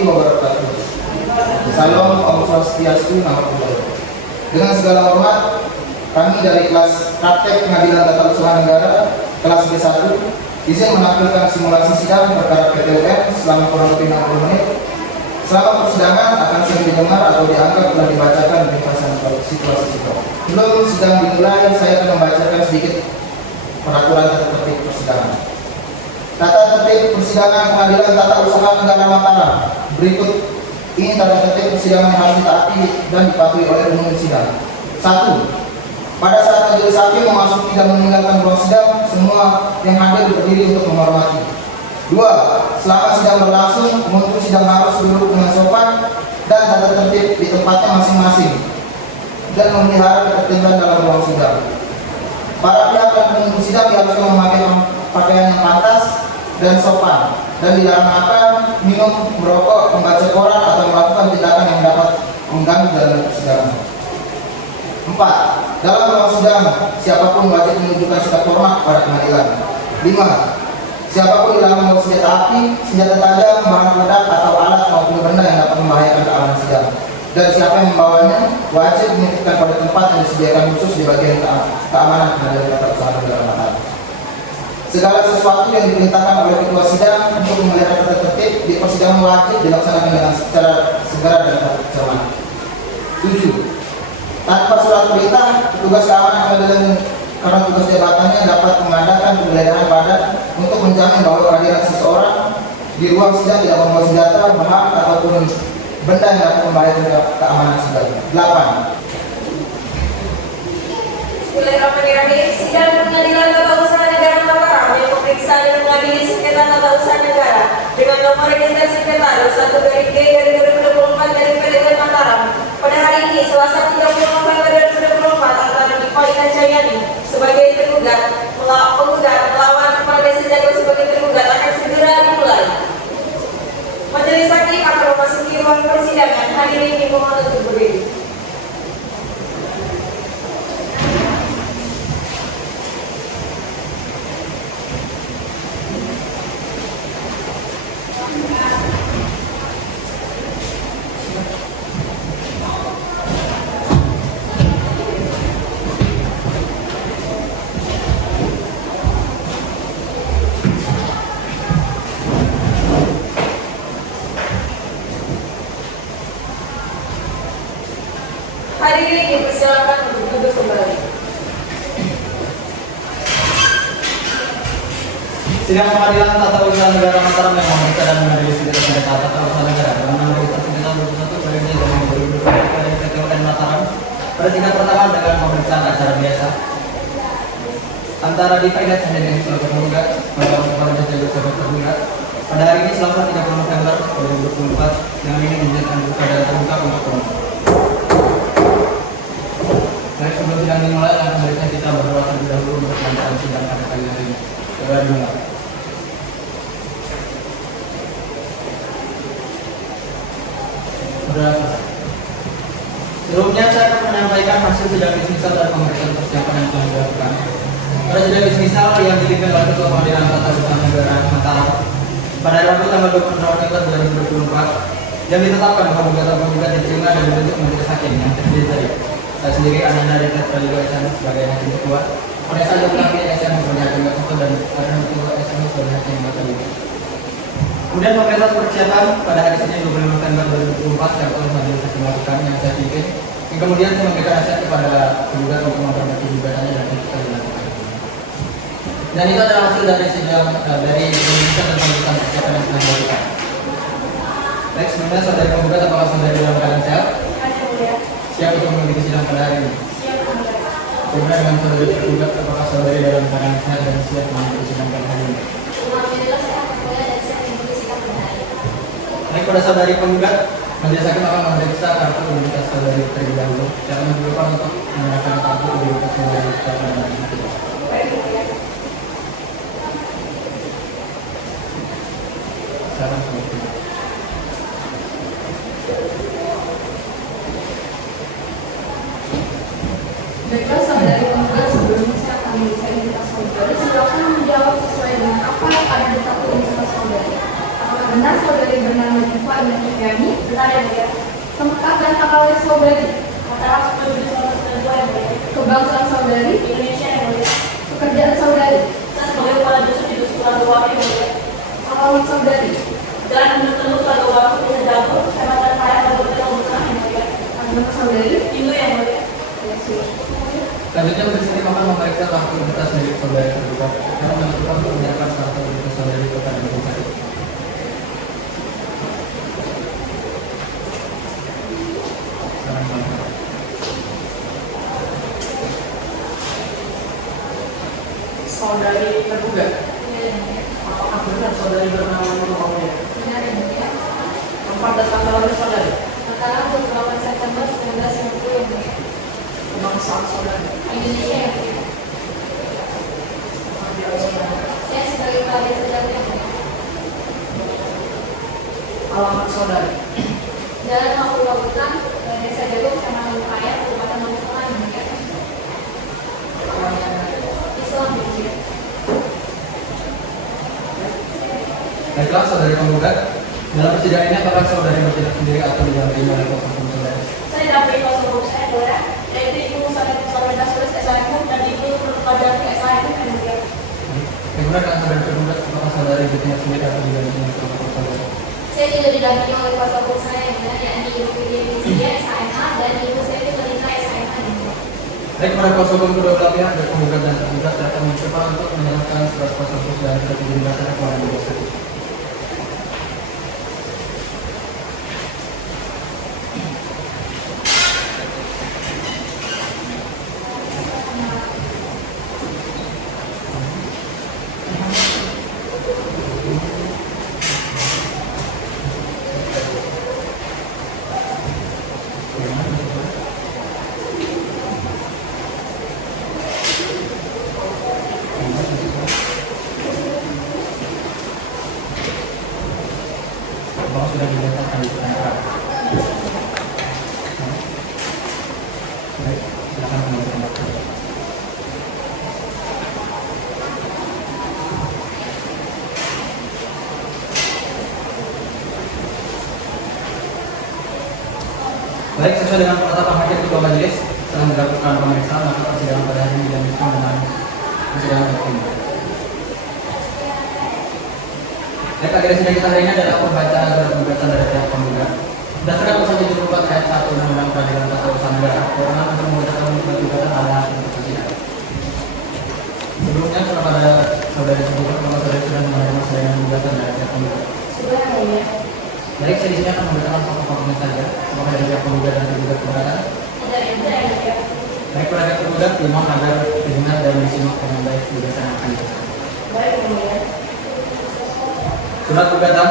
warahmatullahi wabarakatuh. Salam Om Swastiastu, Namo Buddhaya. Dengan segala hormat, kami dari kelas Praktek Pengadilan Tata Usaha Negara kelas B1 izin menampilkan simulasi sidang perkara PT UN selama kurang lebih 60 menit. Selama persidangan akan sering didengar atau dianggap telah dibacakan ringkasan situasi sidang. Sebelum sidang dimulai, saya akan membacakan sedikit peraturan tata tertib persidangan. Tata tertib persidangan Pengadilan Tata Usaha Negara Mataram berikut. Ini tata tertib persidangan yang harus ditaati dan dipatuhi oleh penuntut sidang. 1. Pada saat majelis hakim memasuki dan meninggalkan ruang sidang, semua yang hadir berdiri untuk menghormati. 2. Selama sidang berlangsung, penuntut sidang harus duduk dengan sopan dan tata tertib di tempatnya masing-masing dan memelihara ketertiban dalam ruang sidang. Para pihak dan penuntut sidang diharuskan memakai pakaian yang pantas dan sopan, dan dilarang makan, minum, merokok, membaca koran atau melakukan tindakan yang dapat mengganggu dalam persidangan. 4. Dalam ruang sidang, siapapun wajib menunjukkan sikap hormat pada pengadilan. 5. Siapapun dilarang membawa senjata api, senjata tajam, bahan peledak atau alat maupun benda yang dapat membahayakan keamanan sidang. Dan siapa yang membawanya wajib menitipkan pada tempat yang disediakan khusus di bagian keamanan Pengadilan Tata Usaha Negara Mataram. Segala sesuatu yang diperintahkan oleh ketua sidang untuk memelihara tata tertib di persidangan wajib dilaksanakan dengan secara segera dan cermat. 7. Tanpa surat perintah, petugas keamanan pengadilan karena tugas jabatannya dapat mengadakan penggeledahan badan untuk menjamin bahwa kehadiran seseorang di ruang sidang tidak membawa senjata, bahan ataupun benda yang dapat membahayakan keamanan sidang. 8. Bismillahirrahmanirrahim. Sidang Pengadilan Tata Usaha Negara Mataram yang memeriksa dan mengadili sengketa tata usaha negara dengan nomor registrasi sengketa 21-G/2024 dari PT UN Mataram pada hari ini Selasa 30 November 2024 antara Nikola Jayani sebagai tergugat melawan kepada Senjata sebagai tergugat akan segera dimulai. Majelis hakim akan memasuki ruang persidangan. Hadirin dimohon untuk berdiri. Hadirin dipersilakan untuk duduk kembali. Sidang Pengadilan Tata Usaha Negara Mataram yang memeriksa dan mengadili sengketa tata usaha negara dengan nomor registrasi sengketa 21/G/2024 dari PT UN Mataram pada tingkat pertama dengan pemeriksaan acara biasa antara Diva Sendiri sebagai tergugat pada Kepala Jajar sebagai tergugat pada hari ini Selasa 30 November 2024 yang ini menjadikan kepada terbuka untuk umum. Baik, sebelum sidang dimulai, langsung baiknya kita berdoa terlebih dahulu untuk kelancaran sidang pada kali ini. Coba dimulai. Sudah selesai. Sebelumnya saya akan menyampaikan hasil sidang dismisal dan pemeriksaan persiapan yang telah dilakukan. Pada sidang dismisal yang dipimpin oleh Ketua Pengadilan Tata Usaha Negara Mataram pada Rabu tanggal 20 November 2024 yang ditetapkan bahwa gugatan-gugatan diterima dan dibentuk majelis hakim yang terdiri dari saya sendiri Ananda Rita Prayogo SMH sebagai hakim ketua, Vanessa Yoklavi SMH sebagai hakim ketua dan Arhan Ketua SMH sebagai hakim ketua. Kemudian pemeriksaan persiapan pada hari Senin 25 November 2024 yang telah majelis hakim lakukan yang saya pimpin. Yang kemudian saya memberikan nasihat kepada tergugat untuk memperbaiki gugatannya dan kita dilakukan. Dan itu adalah hasil dari sidang dari pemeriksaan dan pemeriksaan persiapan yang telah dilakukan. Baik, sebelumnya saudari penggugat apakah saudari dalam keadaan sehat? Siap untuk mengikuti sidang pada hari ini? Kemudian dengan saudari tergugat apakah saudari dalam keadaan sehat dan siap mengikuti sidang pada hari ini? Baik, pada saudari penggugat, majelis hakim akan memeriksa kartu identitas saudari terlebih dahulu. Saya akan diperlukan untuk menyerahkan kartu identitas saudari pada hari ini. Silakan saudari. Baiklah saudari penggugat, sebelumnya saya akan memeriksa identitas saudari. Silakan menjawab sesuai dengan apa yang ada di kartu identitas saudari. Apakah benar saudari benar nama Diva Indah Sufiani. Benar yang mulia. Tempat dan tanggal lahir saudari. Tanggal 10 Juli 1992 yang mulia. Kebangsaan saudari. Indonesia yang mulia. Pekerjaan saudari. Saya sebagai kepala dusun di Dusun Telaga Waru yang mulia. Alamat saudari. Jalan Gunung Tengah Telaga Waru, Desa Jago, Kecamatan Paya, Kabupaten Lumajang yang mulia. Agama saudari. Hindu yang mulia. Ya, siap. Selanjutnya majelis hakim akan memeriksa aktivitas milik saudari tergugat karena menentukan untuk menyerahkan salah satu berita saudari kepada majelis hakim. Sekarang Bapak. Saudari tergugat, apakah benar saudari bernama Nurul Maulida? Benar yang mulia. Tempat dan tanggal lahir saudari, Tanggal 28 September 1950 yang mulia. kebangsaan saudari, Indonesia yang mulia. pekerjaan saudari, Saya sebagai kepala desa Jago yang mulia. alamat saudari, Jalan Mapula Hutan, Desa Jago, Kecamatan Paya, Kabupaten Lumajang yang mulia. Islam yang mulia. Baiklah saudari penggugat, dalam persidangan ini apakah saudari bertindak sendiri atau didampingi oleh kuasa hukum saudari? Saya dapat kuasa hukum saya mulia, yaitu Ibu Sakit Salmena Sulis SIM dan Ibu Nurkadati SIM yang mulia. Digunakan saudari tergugat apakah saudari bertindak sendiri atau didampingi oleh kuasa hukum saudari? Saya tidak didampingi oleh kuasa hukum saya yang mulia, yakni Ibu Fidia SHMH dan Ibu Siti Melita SHMH yang mulia. Baik, pada kuasa hukum kedua belah pihak dari penggugat dan tergugat saya akan mencoba untuk menyerahkan surat kuasa hukum dan surat izin berdasarkan kepada majelis hakim. Bahwa sudah dinyatakan di penangkapan. Baik, silakan kembali ke tempat. Baik, sesuai dengan penetapan hakim ketua majelis setelah dilakukan pemeriksaan maka persidangan pada hari ini dilanjutkan dengan persidangan hakim. Baik, agenda sidang kita hari ini adalah pembacaan surat gugatan dari pihak penggugat. Berdasarkan pasal 74 ayat 1 Undang-Undang Peradilan Tata Usaha Negara, kewenangan untuk menggunakan gugatan adalah untuk persidangan. Sebelumnya kepada saudari tergugat, maka saudari sudah menerima sidang gugatan dari pihak penggugat. Sudah yang mulia. Baik, saya di sini akan membacakan pokok-pokoknya saja. Apakah dari pihak penggugat dan tergugat keberatan? Tidak yang mulia. Baik, pada pihak tergugat dimohon agar didengar dan disimak dengan baik dilaksanakan. Baik yang mulia. Surat gugatan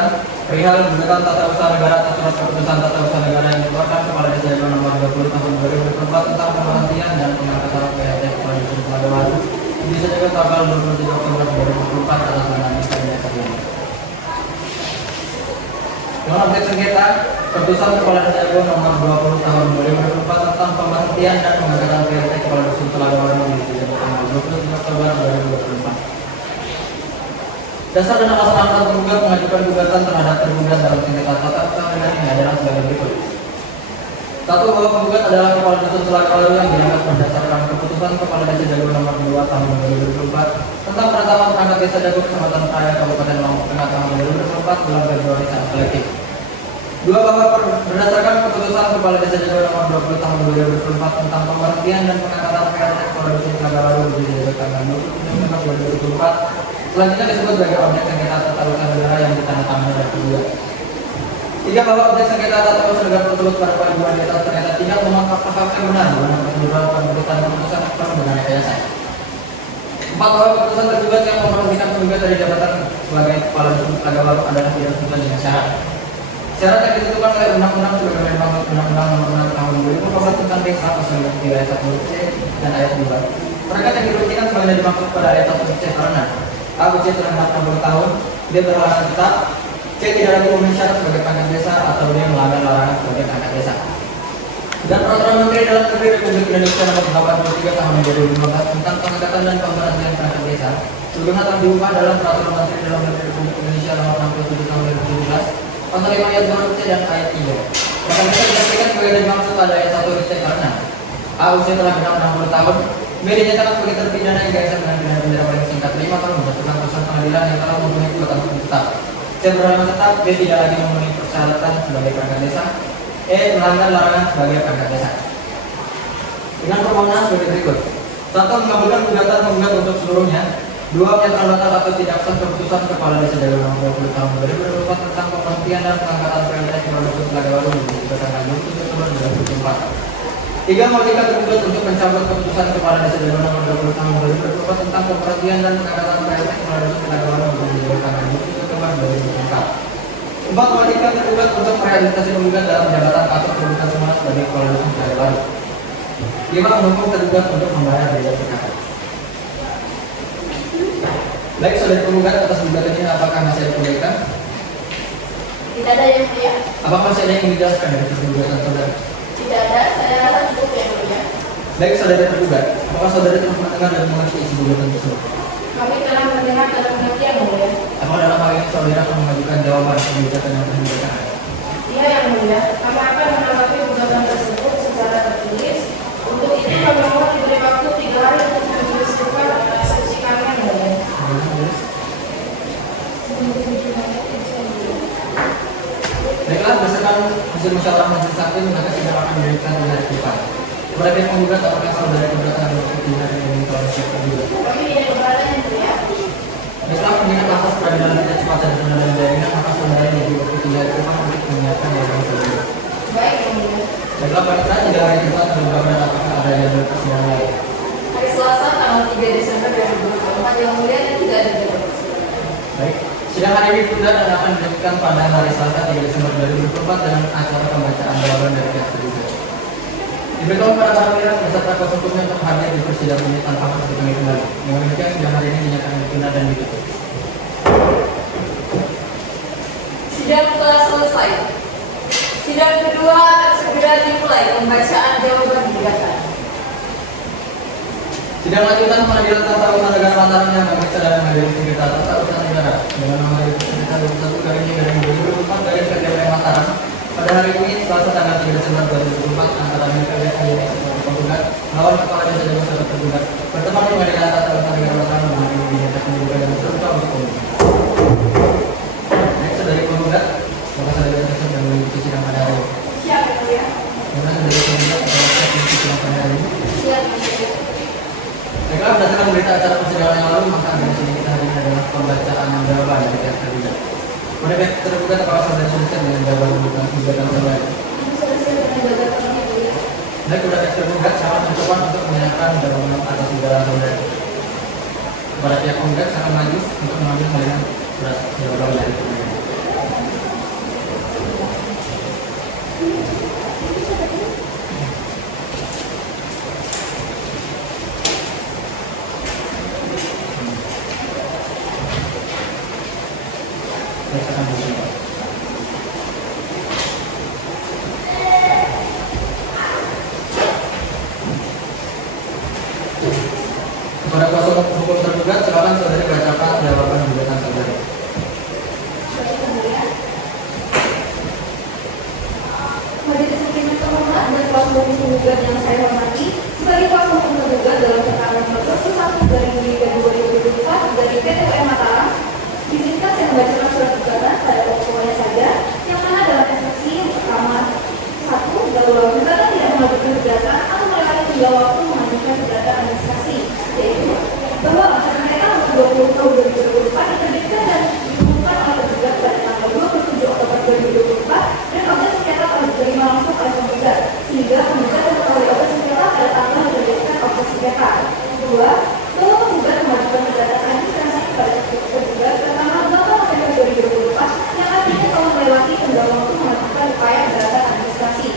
perihal gugatan tata usaha negara atas surat keputusan tata usaha negara yang dikeluarkan Kepala Desa Jago nomor 20 tahun 2024 tentang pemberhentian dan pengangkatan PLT Kepala Dusun Telaga Waru di Desa Jago tanggal 27 Oktober 2024 atas nama Desa Jago. Dengan objek sengketa keputusan Kepala Desa Jago nomor 20 tahun 2024 tentang pemberhentian dan pengangkatan PLT Kepala Dusun Telaga Waru di Desa Jago tanggal 27 Oktober 2024. Dasar dan alasan penggugat mengajukan gugatan terhadap tergugat dalam sengketa tata usaha negara ini adalah sebagai berikut. Satu, bahwa penggugat adalah Kepala Dusun Telaga Waru yang diangkat berdasarkan keputusan Kepala Desa Jago nomor 2 tahun 2024 tentang penetapan perangkat Desa Jago Kecamatan Paya Kabupaten Lombok Tengah tahun 2024 bulan Februari saat kolektif. Dua, bahwa berdasarkan keputusan Kepala Desa Jago nomor 20 tahun 2024 tentang pemberhentian dan pengangkatan PLT Kepala Dusun Telaga Waru di Desa Jago tanggal 27 Oktober 2024 selanjutnya disebut sebagai objek sengketa tata usaha negara yang ditandatangani oleh penggugat. Tiga, bahwa objek sengketa tata usaha negara tersebut pada poin 2 di atas ternyata tidak memenuhi fakta benar dalam prosedural pembentukan keputusan dengan rekayasa. Empat, bahwa keputusan tergugat yang memberhentikan penggugat dari jabatan sebagai Kepala Dusun Telaga Waru adalah tidak sesuai dengan syarat. Syarat yang ditentukan oleh Undang-Undang sebagaimana dimaksud Undang-Undang Nomor 6 Tahun 2014 tentang Desa pasal 3 ayat 1 C dan ayat 2. Perangkat yang dirugikan sebagaimana dimaksud pada ayat 1 C karena A. Usia terhadap 60 tahun, B. berhalangan tetap, C. tidak lagi memenuhi syarat sebagai perangkat desa atau D. melanggar larangan sebagai perangkat desa. Dan Peraturan Menteri Dalam Negeri Republik Indonesia Nomor 83 Tahun 2015 tentang pengangkatan dan pemberhentian perangkat desa sebelumnya telah diubah dalam Peraturan Menteri Dalam Negeri Republik Indonesia Nomor 67 Tahun 2017 pasal 45 ayat 2 C dan ayat 3. Maka bisa dipastikan sebagai dimaksud pada ayat 1 C karena A. Usia telah genap 60 tahun. B. Dinyatakan sebagai terpidana yang biasa dengan pidana penjara paling singkat 5 tahun berdasarkan putusan pengadilan yang telah memenuhi 2 tahun tetap. C. Beralamat tetap. D. Tidak lagi memenuhi persyaratan sebagai perangkat desa. E. Melanggar larangan sebagai perangkat desa. Dengan permohonan sebagai berikut. 1. Mengabulkan gugatan penggugat untuk seluruhnya. 2. Menyatakan batal atau tidak sah keputusan kepala desa dari nomor 20 tahun 2024 tentang pemberhentian dan pengangkatan PLT Kepala Desa Telaga Baru berdasarkan tanggal 1 September 2024. 3. Merdeka tergugat untuk mencabut keputusan kepala desa dari nomor 20 tahun 2024 tentang pemberhentian dan pengangkatan PLT Kepala Desa Telaga Baru berdasarkan tanggal 1 September 2024. 4. Merdeka tergugat untuk merehabilitasi penggugat dalam jabatan atau kedudukan semula sebagai kepala desa Telaga Baru. 5. Mendukung tergugat untuk membayar biaya perkara. Baik, saudara penggugat atas gugatan ini apakah masih ada perbaikan? Tidak ada yang mulia. Apakah masih ada yang dijelaskan dari sisi gugatan saudara? Tidak ada, saya rasa cukup yang mulia. Baik, saudara tergugat, apakah saudara telah mendengar dan mengerti isi gugatan tersebut? Kami telah mendengar dan mengerti yang mulia. Apakah dalam hal ini saudara akan mengajukan jawaban gugatan yang telah diberikan? Iya yang mulia, kami akan menanggapi gugatan tersebut secara tertulis. Untuk itu kami mohon diberi waktu 3 hari untuk menuliskan eksepsi kami yang mulia. Baiklah, berdasarkan hasil musyawarah majelis hakim, maka sidang akan diberikan 3 hari ke depan. Kepada pihak penggugat, apakah saudara keberatan dalam pertimbangan yang ingin telah disiapkan? Kami tidak keberatan yang mulia. Baiklah, mengingat asas peradilan tidak cepat dan pengendalian jaringan, maka saudara yang diberi waktu 3 hari ke depan untuk menyiapkan jawaban tersebut. Baik yang mulia. Baiklah, pada 3 hari ke depan dan apakah ada yang persidangan lain? Hari Selasa tanggal 3 Desember 2024 yang mulia dan tidak ada jadwal. Baik, sidang hari ini ditunda dan akan dilanjutkan pada hari Selasa 3 Desember 2024 dengan acara pembacaan jawaban dari pihak tergugat. Diberitahu para pihak beserta kuasa hukumnya untuk hadir di persidangan ini tanpa harus ditemui kembali. Dengan demikian, sidang hari ini dinyatakan ditunda dan ditutup. Sidang telah selesai. Sidang kedua akan segera dimulai pembacaan jawaban gugatan. Sidang lanjutan pengadilan tata usaha negara Mataram yang memeriksa dan menghadiri sengketa tata usaha negara dengan nomor sengketa 21/2024 dari PDW Mataram pada hari ini Selasa tanggal 3 Desember 2024 antara PDW Ayuni sebagai penggugat melawan kepala desa dan masyarakat tergugat bertemu di pengadilan tata usaha negara Mataram dengan hari ini dinyatakan dibuka dan terbuka untuk umum. Baik, saudari penggugat, maka saudara tersebut dan mengikuti sidang pada hari ini. Siap yang mulia. Maka saudari penggugat akan mengikuti sidang pada hari ini. Siap yang mulia. Baiklah, berdasarkan berita acara persidangan yang lalu, maka dari sini kita hari ini adalah pembacaan jawaban dari pihak tergugat. Pada pihak tergugat, apakah saudara selesai dengan jawaban gugatan saudara? Kami selesai dengan gugatan yang mulia. Baik, kepada pihak tergugat, saya mencoba untuk menyerahkan jawaban atas gugatan saudara. Kepada pihak penggugat, saya akan maju untuk mengambil melihat surat jawaban dari tergugat. Berdasarkan hasil. Kepada kuasa hukum tergugat, silakan saudari bacakan jawaban gugatan saudari. Majelis Hakim yang terhormat dan kuasa hukum penggugat yang saya hormati, sebagai kuasa hukum tergugat dalam perkara nomor 1 dari 2024 dari PTUM Mataram, izinkan saya membacakan surat gugatan pada pokoknya saja, yang mana dalam eksepsi yang pertama 1. Bahwa gugatan tidak mengajukan gugatan atau melewati hingga waktu mengajukan gugatan administrasi, yaitu bahwa masa sengketa nomor 20 tahun 2024 diterbitkan dan diumumkan oleh tergugat pada tanggal 27 Oktober 2024 dan objek sengketa telah diterima langsung oleh penggugat, sehingga penggugat mengetahui objek sengketa pada tanggal diterbitkan objek sengketa. 2. Bahwa penggugat mengajukan gugatan administrasi kepada tergugat pada tanggal 8 November 2024 yang artinya telah melewati tenggang waktu mengajukan upaya gugatan administrasi.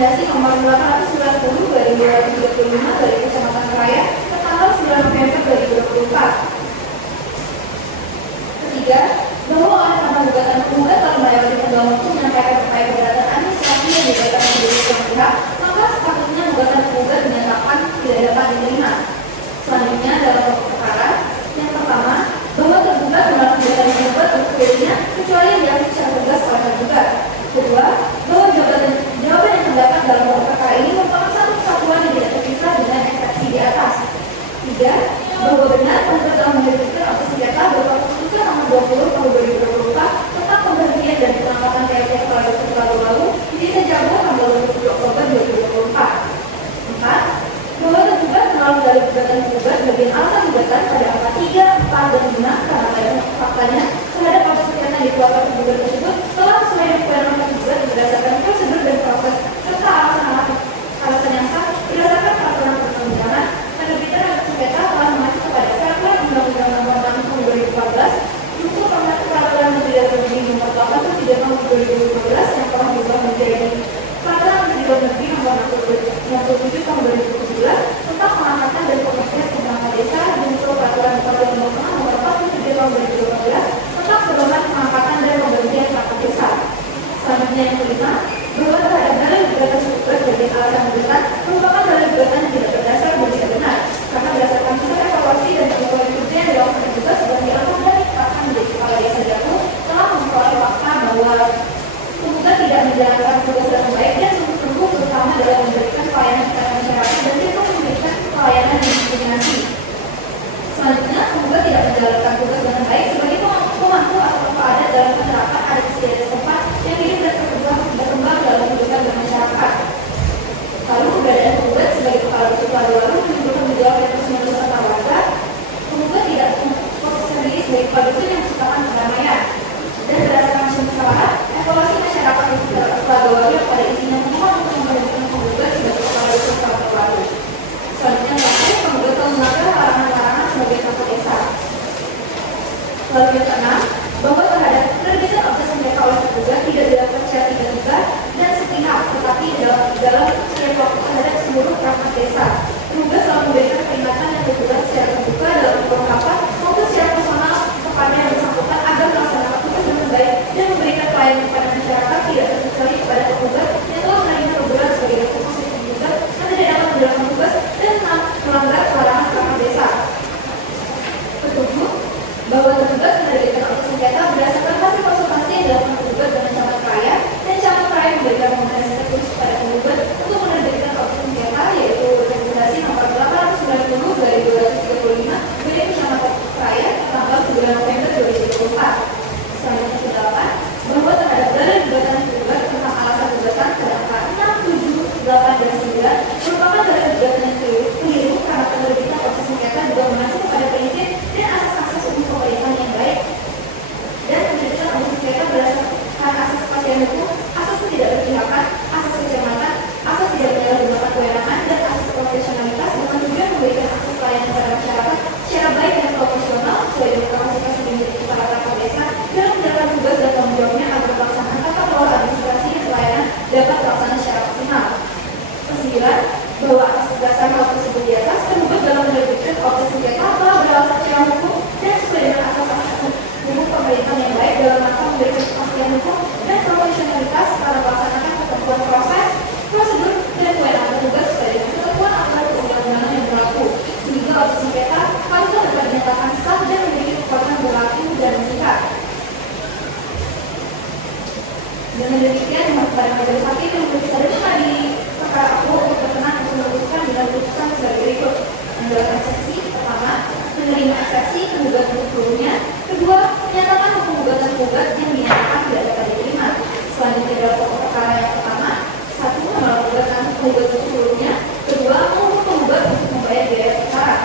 rekomendasi nomor 890 dari 2035 dari Kecamatan Raya ke tanggal 9 November 2024. Ketiga, bahwa oleh karena gugatan penggugat telah melewati tenggang waktu menyampaikan upaya keberatan administrasi yang diberikan menjadi pihak, maka sepatutnya gugatan penggugat dinyatakan tidak dapat diterima. Selanjutnya dalam pokok perkara, yang pertama, bahwa tergugat menolak gugatan penggugat untuk dirinya kecuali yang diakui secara tegas oleh tergugat. Kedua, bahwa jawaban yang terdapat dalam pokok perkara ini merupakan satu kesatuan yang tidak terpisah dengan eksepsi di atas. Tiga, bahwa benar penggugat telah menerbitkan atas sengketa berupa keputusan nomor 20 tahun 2024 tentang pemberhentian dan pengangkatan PLT Kepala Daerah lalu di Sejabur tanggal 27 Oktober 2024. Empat, bahwa tergugat melalui dari gugatan penggugat bagian alasan gugatan pada angka 3, 4, dan 5 karena pada faktanya terhadap proses sengketa yang dikeluarkan penggugat tersebut telah sesuai dengan kewenangan penggugat berdasarkan prosedur dan proses serta alasan yang sah berdasarkan peraturan perundang-undangan. Penerbitan atas sengketa telah mengacu kepada peraturan Undang-Undang Nomor 6 Tahun 2014 untuk peraturan Menteri Dalam Negeri Nomor 8 Tahun 3 Tahun 2015 yang telah diubah menjadi Peraturan Menteri Dalam Negeri Nomor 67 Tahun 2017 tentang pengangkatan dan pemberhentian perangkat desa dan untuk peraturan Bupati Lombok Tengah Nomor 47 Tahun 2015 tentang pedoman pengangkatan dan pemberhentian perangkat desa. Selanjutnya yang kelima, bahwa terhadap dalil gugatan penggugat bagian alasan gugatan merupakan dalil gugatan yang tidak berdasar dan tidak benar karena berdasarkan pusat evaluasi dan pengetahuan kerja yang dilakukan juga sebagai anggota dan ditetapkan menjadi kepala desa Jatuh telah memperoleh fakta bahwa penggugat tidak menjalankan tugas dengan baik dan sungguh-sungguh terutama dalam memberikan pelayanan kepada masyarakat dan tidak memberikan pelayanan yang diskriminasi. Selanjutnya, penggugat tidak menjalankan tugas dengan baik sebagai pemangku atau tokoh adat dalam masyarakat adat istiadat setempat yang hidup dan berkembang dalam kehidupan bermasyarakat. Lalu keberadaan penggugat sebagai kepala dusun lalu menimbulkan gejolak dan kesulitan antar warga. Penggugat tidak posisi sendiri sebagai kepala dusun yang menciptakan kedamaian. Dan berdasarkan musyawarah, evaluasi masyarakat yang Lalu yang pada intinya memohon untuk memberhentikan penggugat sebagai kepala dusun Lalu. Selanjutnya terakhir, penggugat telah melanggar larangan-larangan sebagai perangkat desa. Lalu yang keenam, bahwa terhadap penerbitan objek sengketa oleh tergugat tidak dilakukan secara tiba-tiba dan sepihak, tetapi dalam sengketa terhadap seluruh perangkat desa. Tergugat selalu memberikan peringatan yang tergugat secara terbuka dalam forum rapat maupun secara personal kepada yang bersangkutan agar melaksanakan tugas dengan baik dan memberikan pelayanan kepada masyarakat tidak terkecuali kepada tergugat yang telah menerima teguran sebagai posisi tergugat yang tidak dapat menjalankan tugas dan melanggar larangan perangkat desa. Ketujuh, bahwa tergugat menerbitkan objek sengketa berdasarkan hasil konsultasi yang dilakukan tergugat dengan camat raya dan camat raya memberikan rekomendasi tertulis kepada penggugat untuk menerbitkan objek sengketa yaitu rekomendasi nomor 890 dari 235 milik Kecamatan Raya tanggal 9 November 2024. Selanjutnya ke-8, bahwa terhadap dalil gugatan tergugat tentang alasan gugatan pada angka 6, 7, 8, dan 9 merupakan dalil gugatan yang keliru karena penerbitan objek sengketa juga mengacu kepada prinsip dan asas-asas umum pemerintahan yang baik dan penerbitan objek sengketa berdasarkan asas kepastian hukum, asas ketidakberpihakan, asas kecermatan, asas tidak menyalahgunakan kewenangan, dan asas profesionalitas dengan tujuan memberikan akses pelayanan kepada masyarakat secara baik dan profesional sesuai dengan kapasitas yang dimiliki kepala perangkat desa dalam menjalankan tugas dan tanggung jawabnya agar pelaksanaan tata kelola administrasi dan pelayanan dapat terlaksana secara maksimal. Kesembilan, bahwa atas dasar hal tersebut di atas, tergugat dalam menerbitkan objek sengketa telah beralasan secara hukum dan sesuai dengan asas-asas hukum pemerintahan yang baik dalam rangka memberikan kepastian hukum dan profesionalitas para melaksanakan ketentuan proses, prosedur, dan kewenangan tugas sesuai dengan ketentuan aturan perundang-undangan yang berlaku. Sehingga objek sengketa haruslah dapat dinyatakan sah dan memiliki kekuatan berlaku dan mengikat. Dengan demikian, pada majelis hakim yang bisa dengar di perkara aku untuk berkenan untuk memutuskan dengan putusan sebagai berikut. Menjalankan eksepsi pertama, menerima eksepsi penggugat untuk seluruhnya. Kedua, menyatakan hukum gugatan penggugat yang dinyatakan tidak dapat diterima. Selanjutnya dalam pokok perkara yang pertama, satu, menolak gugatan penggugat untuk seluruhnya. Kedua, menghukum penggugat untuk membayar biaya perkara.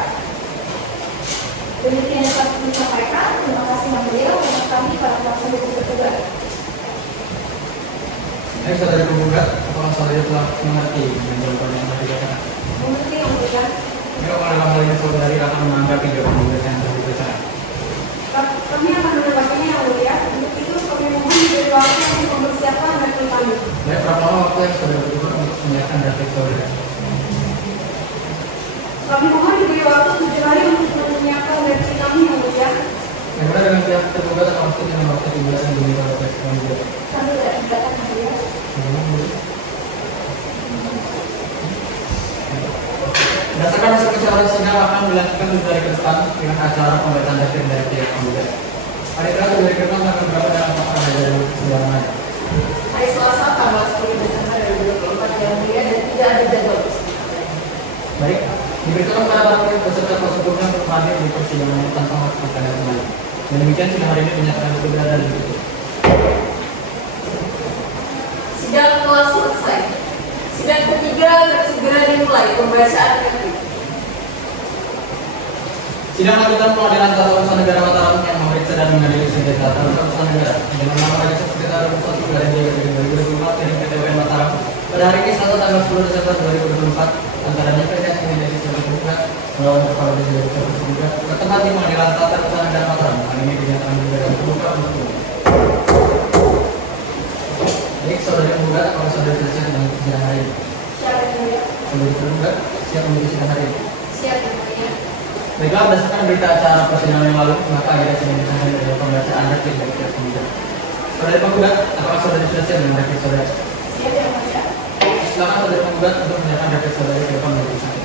Demikian yang dapat disampaikan. Terima kasih yang mulia untuk kami para pelaksana hukum tergugat. Baik, saudara penggugat, apakah saudara telah mengerti dengan jawaban yang telah diberikan? Mengerti yang mulia. Jika dalam hal ini saudari akan menanggapi jawaban penggugat yang telah diberikan. Kami akan menanggapinya yang mulia. Untuk itu kami mohon diberi waktu untuk mempersiapkan dan kami. Baik, berapa lama waktu yang saudara butuhkan untuk menyiapkan draft saudara. Kami mohon diberi waktu 7 hari untuk menyiapkan versi kami yang mulia. Bagaimana dengan pihak tergugat atau maksud yang nomor 17 yang diminta oleh pihak tergugat? Kami tidak keberatan yang mulia. Berdasarkan hasil musyawarah sidang akan dilanjutkan 7 hari ke depan dengan acara pembacaan dasar dari pihak penggugat. Hari terakhir dari ke depan tanggal berapa dan apakah ada dari persidangan? Hari Selasa tanggal 10 Desember 2024 yang mulia dan tidak ada jadwal persidangan. Baik, diberitahu kepada para pihak beserta kuasa hukumnya untuk hadir di persidangan yang tanpa hak akan kembali. Dan demikian sidang hari ini dinyatakan ditutup dan ditutup. Sidang telah selesai. Sidang ketiga akan segera dimulai pembacaan replik. Sidang lanjutan pengadilan tata usaha negara Mataram yang memeriksa dan mengadili sengketa tata usaha negara dengan nama Register Sekretaris 1 Garing 2024 dari PT UN Mataram pada hari ini Selasa tanggal 10 Desember 2024 antara DPR dan Komisi Sekretaris Tergugat melawan kepala desa dari Sekretaris Tergugat ke tempat di pengadilan tata usaha negara Mataram. Hal ini dinyatakan dengan terbuka untuk umum. Baik, saudara tergugat, apakah saudara selesai dengan persidangan hari ini? Siap yang mulia. Saudara tergugat, siap mengikuti sidang hari ini? Siap yang mulia. Baiklah, berdasarkan berita acara persidangan yang lalu, maka akhirnya sidang disahkan dari pembacaan replik dari pihak penggugat. Saudara penggugat, apakah saudara selesai dengan replik saudara? Siap yang mulia. Silakan saudara penggugat untuk menyerahkan replik saudara ke depan majelis hakim.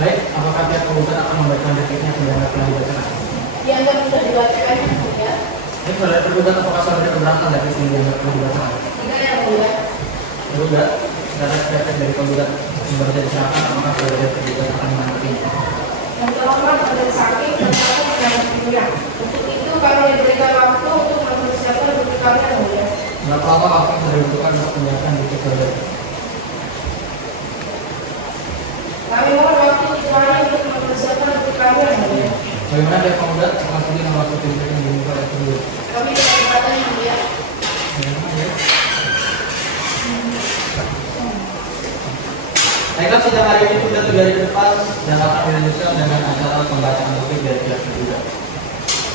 Baik, apakah pihak penggugat akan membacakan repliknya sebagaimana telah dibacakan? Dianggap sudah dibacakan yang mulia. Baik, saudara tergugat, apakah saudara keberatan dari sini yang telah dibacakan? Tidak yang mulia. Tergugat, saudara replik dari penggugat yang baru saja diserahkan, apakah saudara tergugat akan menanggapinya? Yang terhormat majelis hakim dan kami yang mulia. Untuk itu kami diberikan waktu untuk mempersiapkan bukti kami yang mulia. Berapa lama waktu yang sudah dibutuhkan untuk menyiapkan replik saudara? Kami mohon waktu 7 hari untuk mempersiapkan bukti kami yang mulia. Bagaimana pihak penggugat akan setuju dengan waktu replik yang diminta oleh penggugat? Kami tidak keberatan yang mulia. Baiklah, sidang hari ini sudah 3 hari ke depan dan akan dilanjutkan dengan acara pembacaan replik dari pihak tergugat.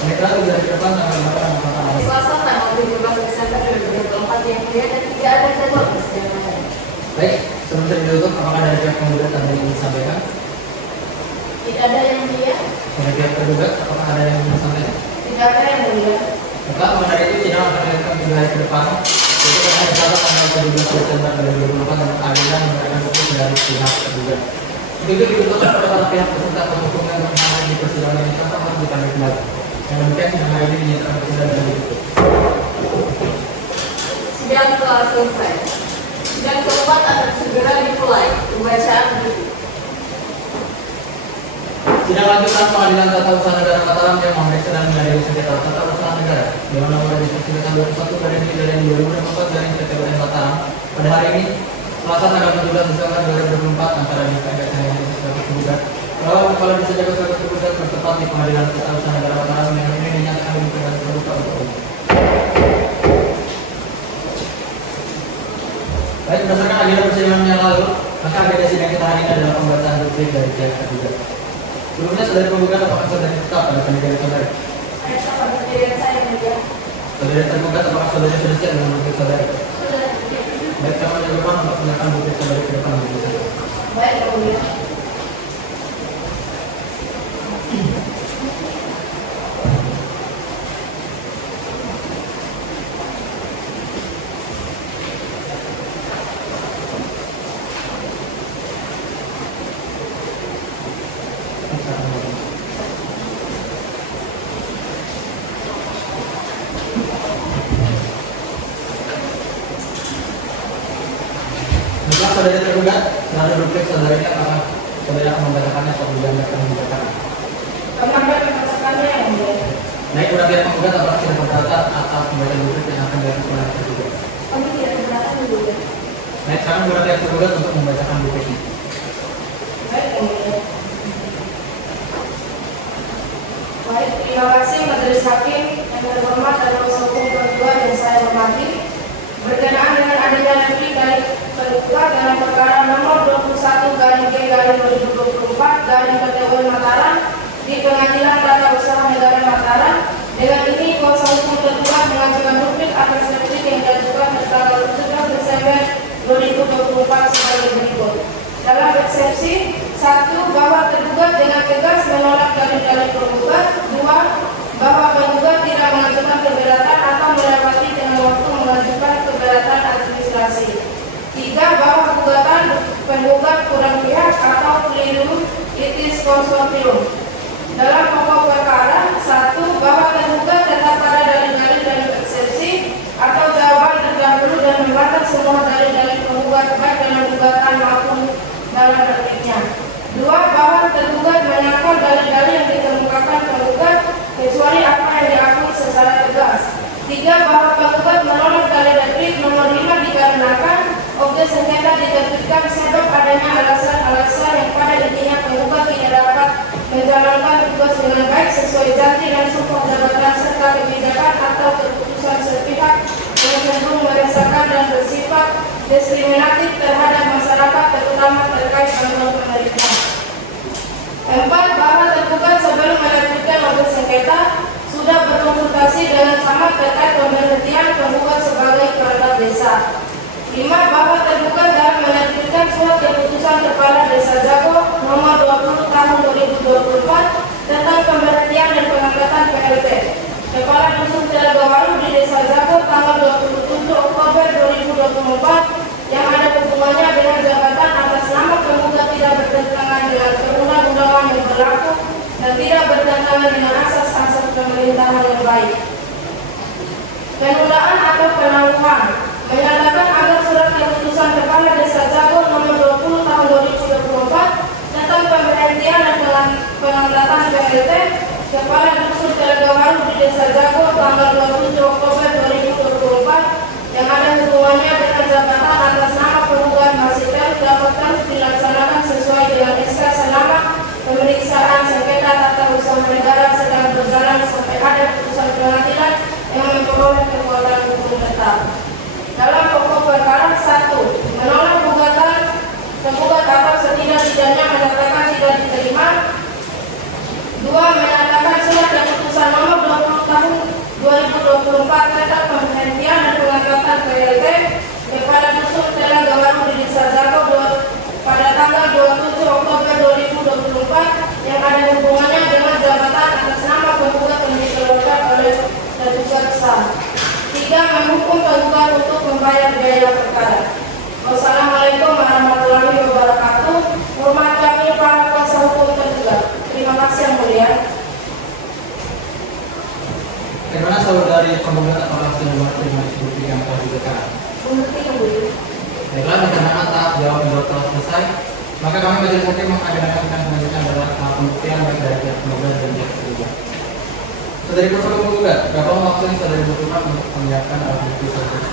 Baiklah, 3 hari ke depan tanggal berapa dan apakah ada? Selasa tanggal 17 Desember 2024 yang mulia dan tidak ada jadwal persidangan. Baik, sebelum saya ditutup, apakah dari pihak penggugat ada yang ingin disampaikan? Tidak ada yang mulia. Dari pihak tergugat, apakah ada yang ingin disampaikan? Tidak ada yang mulia. Maka mengenai itu sidang akan dilanjutkan 3 hari ke depan. Itu akan dicatat tanggal 17 Desember 2024 dengan keadilan memberikan bukti dari pihak tergugat. Itu ditutup kepada para pihak peserta atau hukum yang berkenaan di persidangan ini tanpa harus dipanggil kembali. Yang demikian sidang hari ini dinyatakan tertunda dan ditutup. Sidang telah selesai. Sidang keempat akan segera dimulai pembacaan replik. Sidang lanjutan pengadilan tata usaha negara Mataram yang memeriksa dan mengadili sengketa tata usaha negara dengan nomor Register Sekretaris 1 Garing 2024 Garing PT UN Mataram pada hari ini Selasa tanggal 17 Desember 2024 antara DPR dan Komisi Sekretaris Tergugat melawan kepala desa Jago Sekretaris Tergugat bertempat di pengadilan tata usaha negara Mataram yang ini dinyatakan dibuka dan terbuka untuk umum. Baik, berdasarkan agenda persidangan yang lalu, maka agenda sidang kita hari ini adalah pembacaan replik dari pihak tergugat. Sebelumnya saudara penggugat apakah saudara tetap pada pendirian saudara? Saya tetap berdiri saya yang mulia. Saudara tergugat apakah saudara sudah siap dengan bukti saudara? Sudah. Baik, siapa yang depan untuk menyerahkan bukti saudara ke depan majelis hakim. Baik yang mulia. Baiklah, saudara tergugat, setelah bukti saudara ini apakah saudara akan membacakannya atau tidak akan membacakan? Kami akan membacakannya yang mulia. Baik, udah pihak penggugat apakah sudah keberatan atas pembacaan bukti yang akan dilakukan oleh tergugat? Kami tidak keberatan Sekarang berarti yang tergugat untuk membacakan BPI. Baik, Yang Mulia. Baik, terima kasih Majelis Hakim yang terhormat dan kuasa hukum kedua yang saya hormati. Berkenaan dengan adanya replik dari tergugat dalam perkara nomor 21/G/2024 Mataram di Pengadilan Tata Usaha Negara Mataram. Dengan ini kuasa hukum tergugat mengajukan replik atas replik yang diajukan tanggal 17 Desember 2024 sebagai berikut. Dalam eksepsi 1. Bahwa tergugat dengan tegas menolak dalil-dalil penggugat. 2. Bahwa penggugat tidak mengajukan keberatan atau melewati tengah waktu mengajukan keberatan administrasi. 3. Bahwa gugatan penggugat kurang pihak atau keliru litis konsortium. Dalam pokok perkara 1. Bahwa tergugat tetap pada dalil-dalil dari eksepsi atau jawaban terdahulu dan membantah semua dalil-dalil penggugat baik dalam gugatan maupun dalam repliknya. 2. Bahwa tergugat menyangkal dalil-dalil yang dikemukakan penggugat kecuali apa yang diakui secara tegas. 3. Bahwa penggugat menolak dalil replik nomor 5 dikarenakan objek sengketa diterbitkan sebab adanya alasan-alasan yang pada intinya penggugat tidak dapat menjalankan tugas dengan baik sesuai janji dan sumpah jabatan serta kebijakan atau keputusan sepihak yang cenderung meresahkan dan bersifat diskriminatif terhadap masyarakat terutama terkait bantuan pemerintah. 4. Bahwa tergugat sebelum menerbitkan objek sengketa sudah berkonsultasi dengan camat terkait pemberhentian penggugat sebagai perangkat desa. 5. Bahwa tergugat dalam menerbitkan surat keputusan Kepala Desa Jago nomor 20 tahun 2024 tentang pemberhentian dan pengangkatan PLT Kepala Dusun Telagawaru di Desa Jago tanggal 27 Oktober 2024 yang ada hubungannya dengan jabatan atas nama penggugat tidak bertentangan dengan perundang-undangan yang berlaku dan tidak bertentangan dengan asas-asas pemerintahan yang baik. Penundaan atau penangguhan menyatakan agar surat keputusan Kepala Desa Jago nomor 20 tahun 2024 tentang pemberhentian dan pengangkatan PLT Kepala Dusun Telagawaru di Desa Jago tanggal 27 Oktober 2024 yang ada hubungannya dengan jabatan atas nama penggugat masih dapat terus dilaksanakan sesuai dengan SK selama pemeriksaan sengketa tata usaha negara sedang berjalan sampai ada putusan pengadilan yang memperoleh kekuatan hukum tetap. Dalam pokok perkara 1. Menolak gugatan penggugat atau setidak-tidaknya menyatakan tidak diterima. 2. Menyatakan surat keputusan nomor 20 tahun 2024 tentang pemberhentian dan pengangkatan PLT Kepala Dusun Telagawaru di Desa Jago pada tanggal 27 Oktober 2024 yang ada hubungannya dengan jabatan atas nama penggugat yang dikeluarkan oleh tergugat sah. 3. Menghukum penggugat untuk membayar biaya perkara. Wassalamualaikum warahmatullahi wabarakatuh. Hormat kami para kuasa hukum tergugat. Terima kasih Yang Mulia. Bagaimana saudari penggugat apakah sudah menerima bukti yang telah diberikan? Mengerti Yang Mulia. Baiklah, dikarenakan tahap jawab menjawab telah selesai, maka kami majelis hakim mengagendakan melanjutkan dalam tahap pembuktian baik dari pihak penggugat dan pihak tergugat. Saudari kuasa hukum penggugat, berapa waktu yang saudari butuhkan untuk menyiapkan alat bukti tersebut?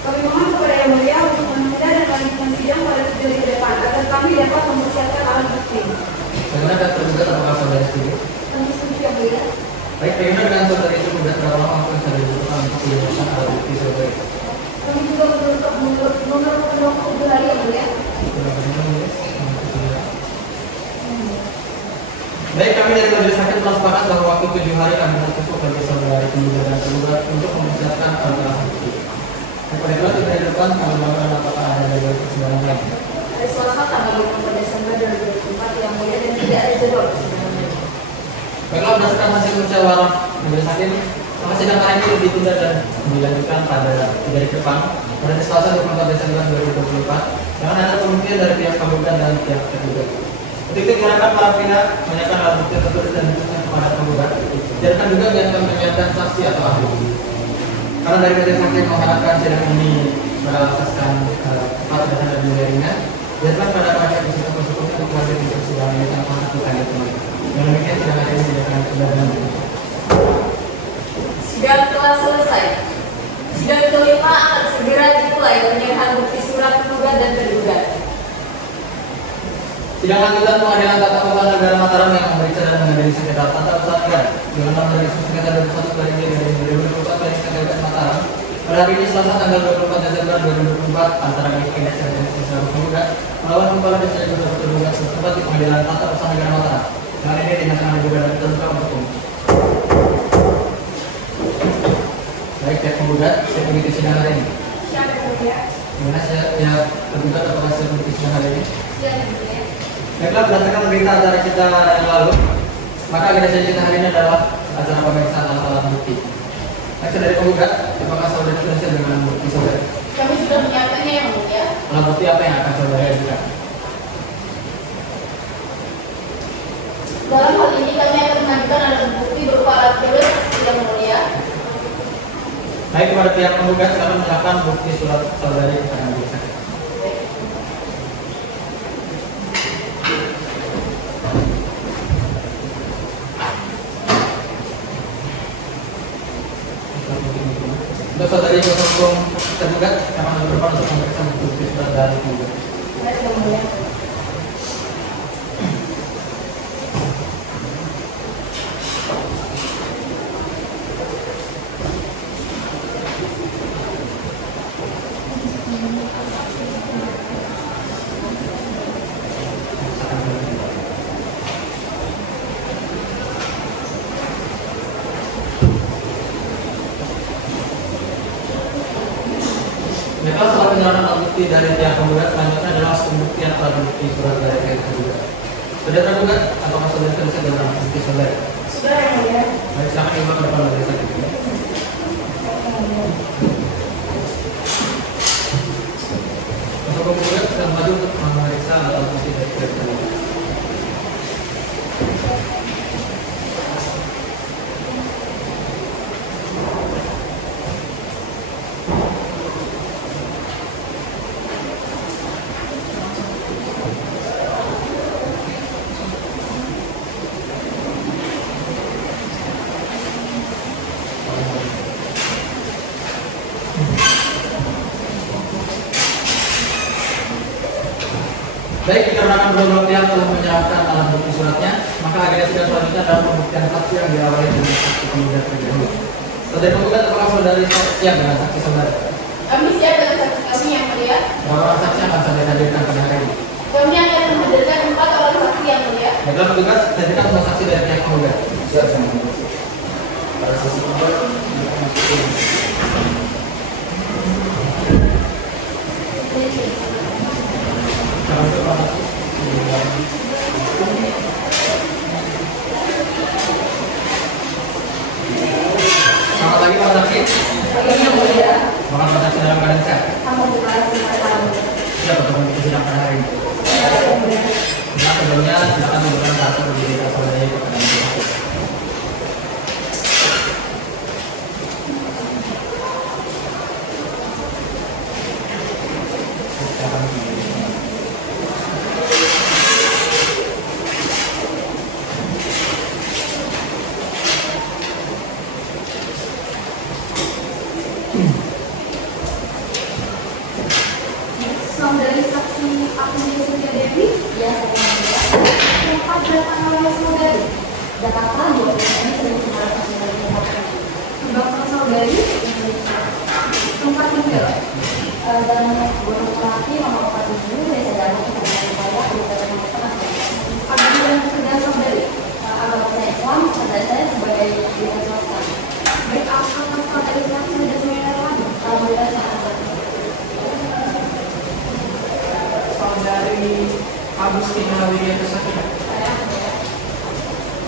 Kami mohon kepada Yang Mulia untuk menunda dan melanjutkan sidang pada tujuan ke depan agar kami dapat mempersiapkan alat bukti. Bagaimana dengan tergugat apakah saudari setuju? Tentu setuju Yang Mulia. Baik, bagaimana dengan saudari itu berapa lama waktu yang saudari butuhkan untuk menyiapkan alat bukti saudari? Kami juga memerlukan waktu 2 hari Yang Mulia. Baik, kami dari majelis hakim telah sepakat bahwa waktu 7 hari kami telah cukup bagi saudari penggugat dan tergugat untuk mempersiapkan alat bukti. Pada kelas di depan kami melakukan apakah ada dari persidangan lain. Hari Selasa tanggal 20 Desember 2024 Yang Mulia dan tidak ada jadwal persidangan lain. Baiklah, berdasarkan hasil musyawarah majelis hakim, maka sidang hari ini ditunda dan dilanjutkan pada 3 hari ke depan pada Selasa 24 Desember 2024 dengan ada pembuktian dari pihak penggugat dan pihak tergugat. Untuk itu diharapkan para pihak menyiapkan alat bukti tertulis dan dituliskan kepada penggugat. Diharapkan juga diharapkan menyiapkan saksi atau ahli. Karena dari majelis hakim mengharapkan sidang ini berasaskan tepat dan ada ringan, diharapkan pada pihak peserta persekutuan untuk hadir di persidangan ini tanpa melakukan dokumen. Dengan demikian sidang hari ini dilakukan kembali. Sidang telah selesai. Sidang kelima akan segera dimulai penyerahan bukti surat penugasan tergugat dan tergugat. Sidang lanjutan pengadilan tata usaha negara Mataram yang memeriksa dan mengadili sengketa tata usaha negara dengan nomor registrasi sengketa 21 garing dari 2024 garing sengketa Mataram pada hari ini Selasa tanggal 24 Desember 2024 antara GKI dan Sengketa Penggugat melawan kepala desa yang tergugat setempat di pengadilan tata usaha negara Mataram. Dengan ini dinyatakan digugat dan terbuka untuk umum. Baik, pihak penggugat, saya mengikuti sidang hari ini. Siapa yang mulia? Gimana saya pihak tergugat apakah saya mengikuti sidang hari ini? Siapa yang mulia? Baiklah, berdasarkan berita acara kita yang lalu, maka agenda kita hari ini adalah acara pemeriksaan alat-alat bukti. Baik, dari penggugat, apakah saudara sudah siap dengan bukti saudara? Kami sudah menyiapkannya yang mulia. Alat bukti apa yang akan saudara ajukan? Dalam hal ini kami akan mengajukan alat bukti berupa alat tulis yang mulia. Baik, kepada pihak penggugat, silakan menyerahkan bukti surat saudari kepada majelis hakim. Untuk saudari kuasa hukum tergugat, akan berdepan untuk memeriksa bukti surat dari penggugat. Baik, yang mulia. Mereka setelah penyerahan alat bukti dari pihak penggugat, selanjutnya adalah pembuktian alat bukti surat dari pihak tergugat. Sudah tergugat, apakah saudara selesai dengan alat bukti saudara? Sudah yang mulia. Baik, silakan ibu ke depan majelis hakim. Untuk penggugat, sudah maju untuk memeriksa alat bukti dari pihak tergugat. Baik, dikarenakan kedua pihak telah menyerahkan alat bukti suratnya, maka agenda sidang selanjutnya adalah pembuktian saksi yang diawali dengan saksi penggugat terlebih dahulu. Saudara penggugat, apakah saudari siap dengan saksi saudara? Kami siap dengan saksi kami yang mulia. Berapa orang saksi yang akan saudara hadirkan pada hari ini? Kami akan menghadirkan 4 orang saksi yang mulia. Baiklah, petugas, hadirkan semua saksi dari pihak penggugat. Siap sama. Para saksi penggugat, Jangan lupa saksi. Selamat pagi Pak Saksi. Pagi yang mulia. Apakah Pak Saksi dalam keadaan sehat? Alhamdulillah sehat. Siap untuk mengikuti sidang pada hari ini. Nah, sebelumnya silakan memberikan rasa berdiri saudara kepada majelis hakim. Saudari saksi Agnes Surya Dewi, ya saya mulia. Tempat berapa nama saudari? Jakarta 2 Desember 1995. Dokter saudari, tempat tinggal. Dan Gunung Merapi nomor 47 desa Danau Kecamatan Paya Kabupaten Magetan. Agama dan pekerjaan saudari. Agama saya Islam, pekerjaan saya sebagai wira swasta. Baik, apakah saudari saksi ada seminar lagi? Alhamdulillah sangat baik. Saudari Agustina Wirya Sakina.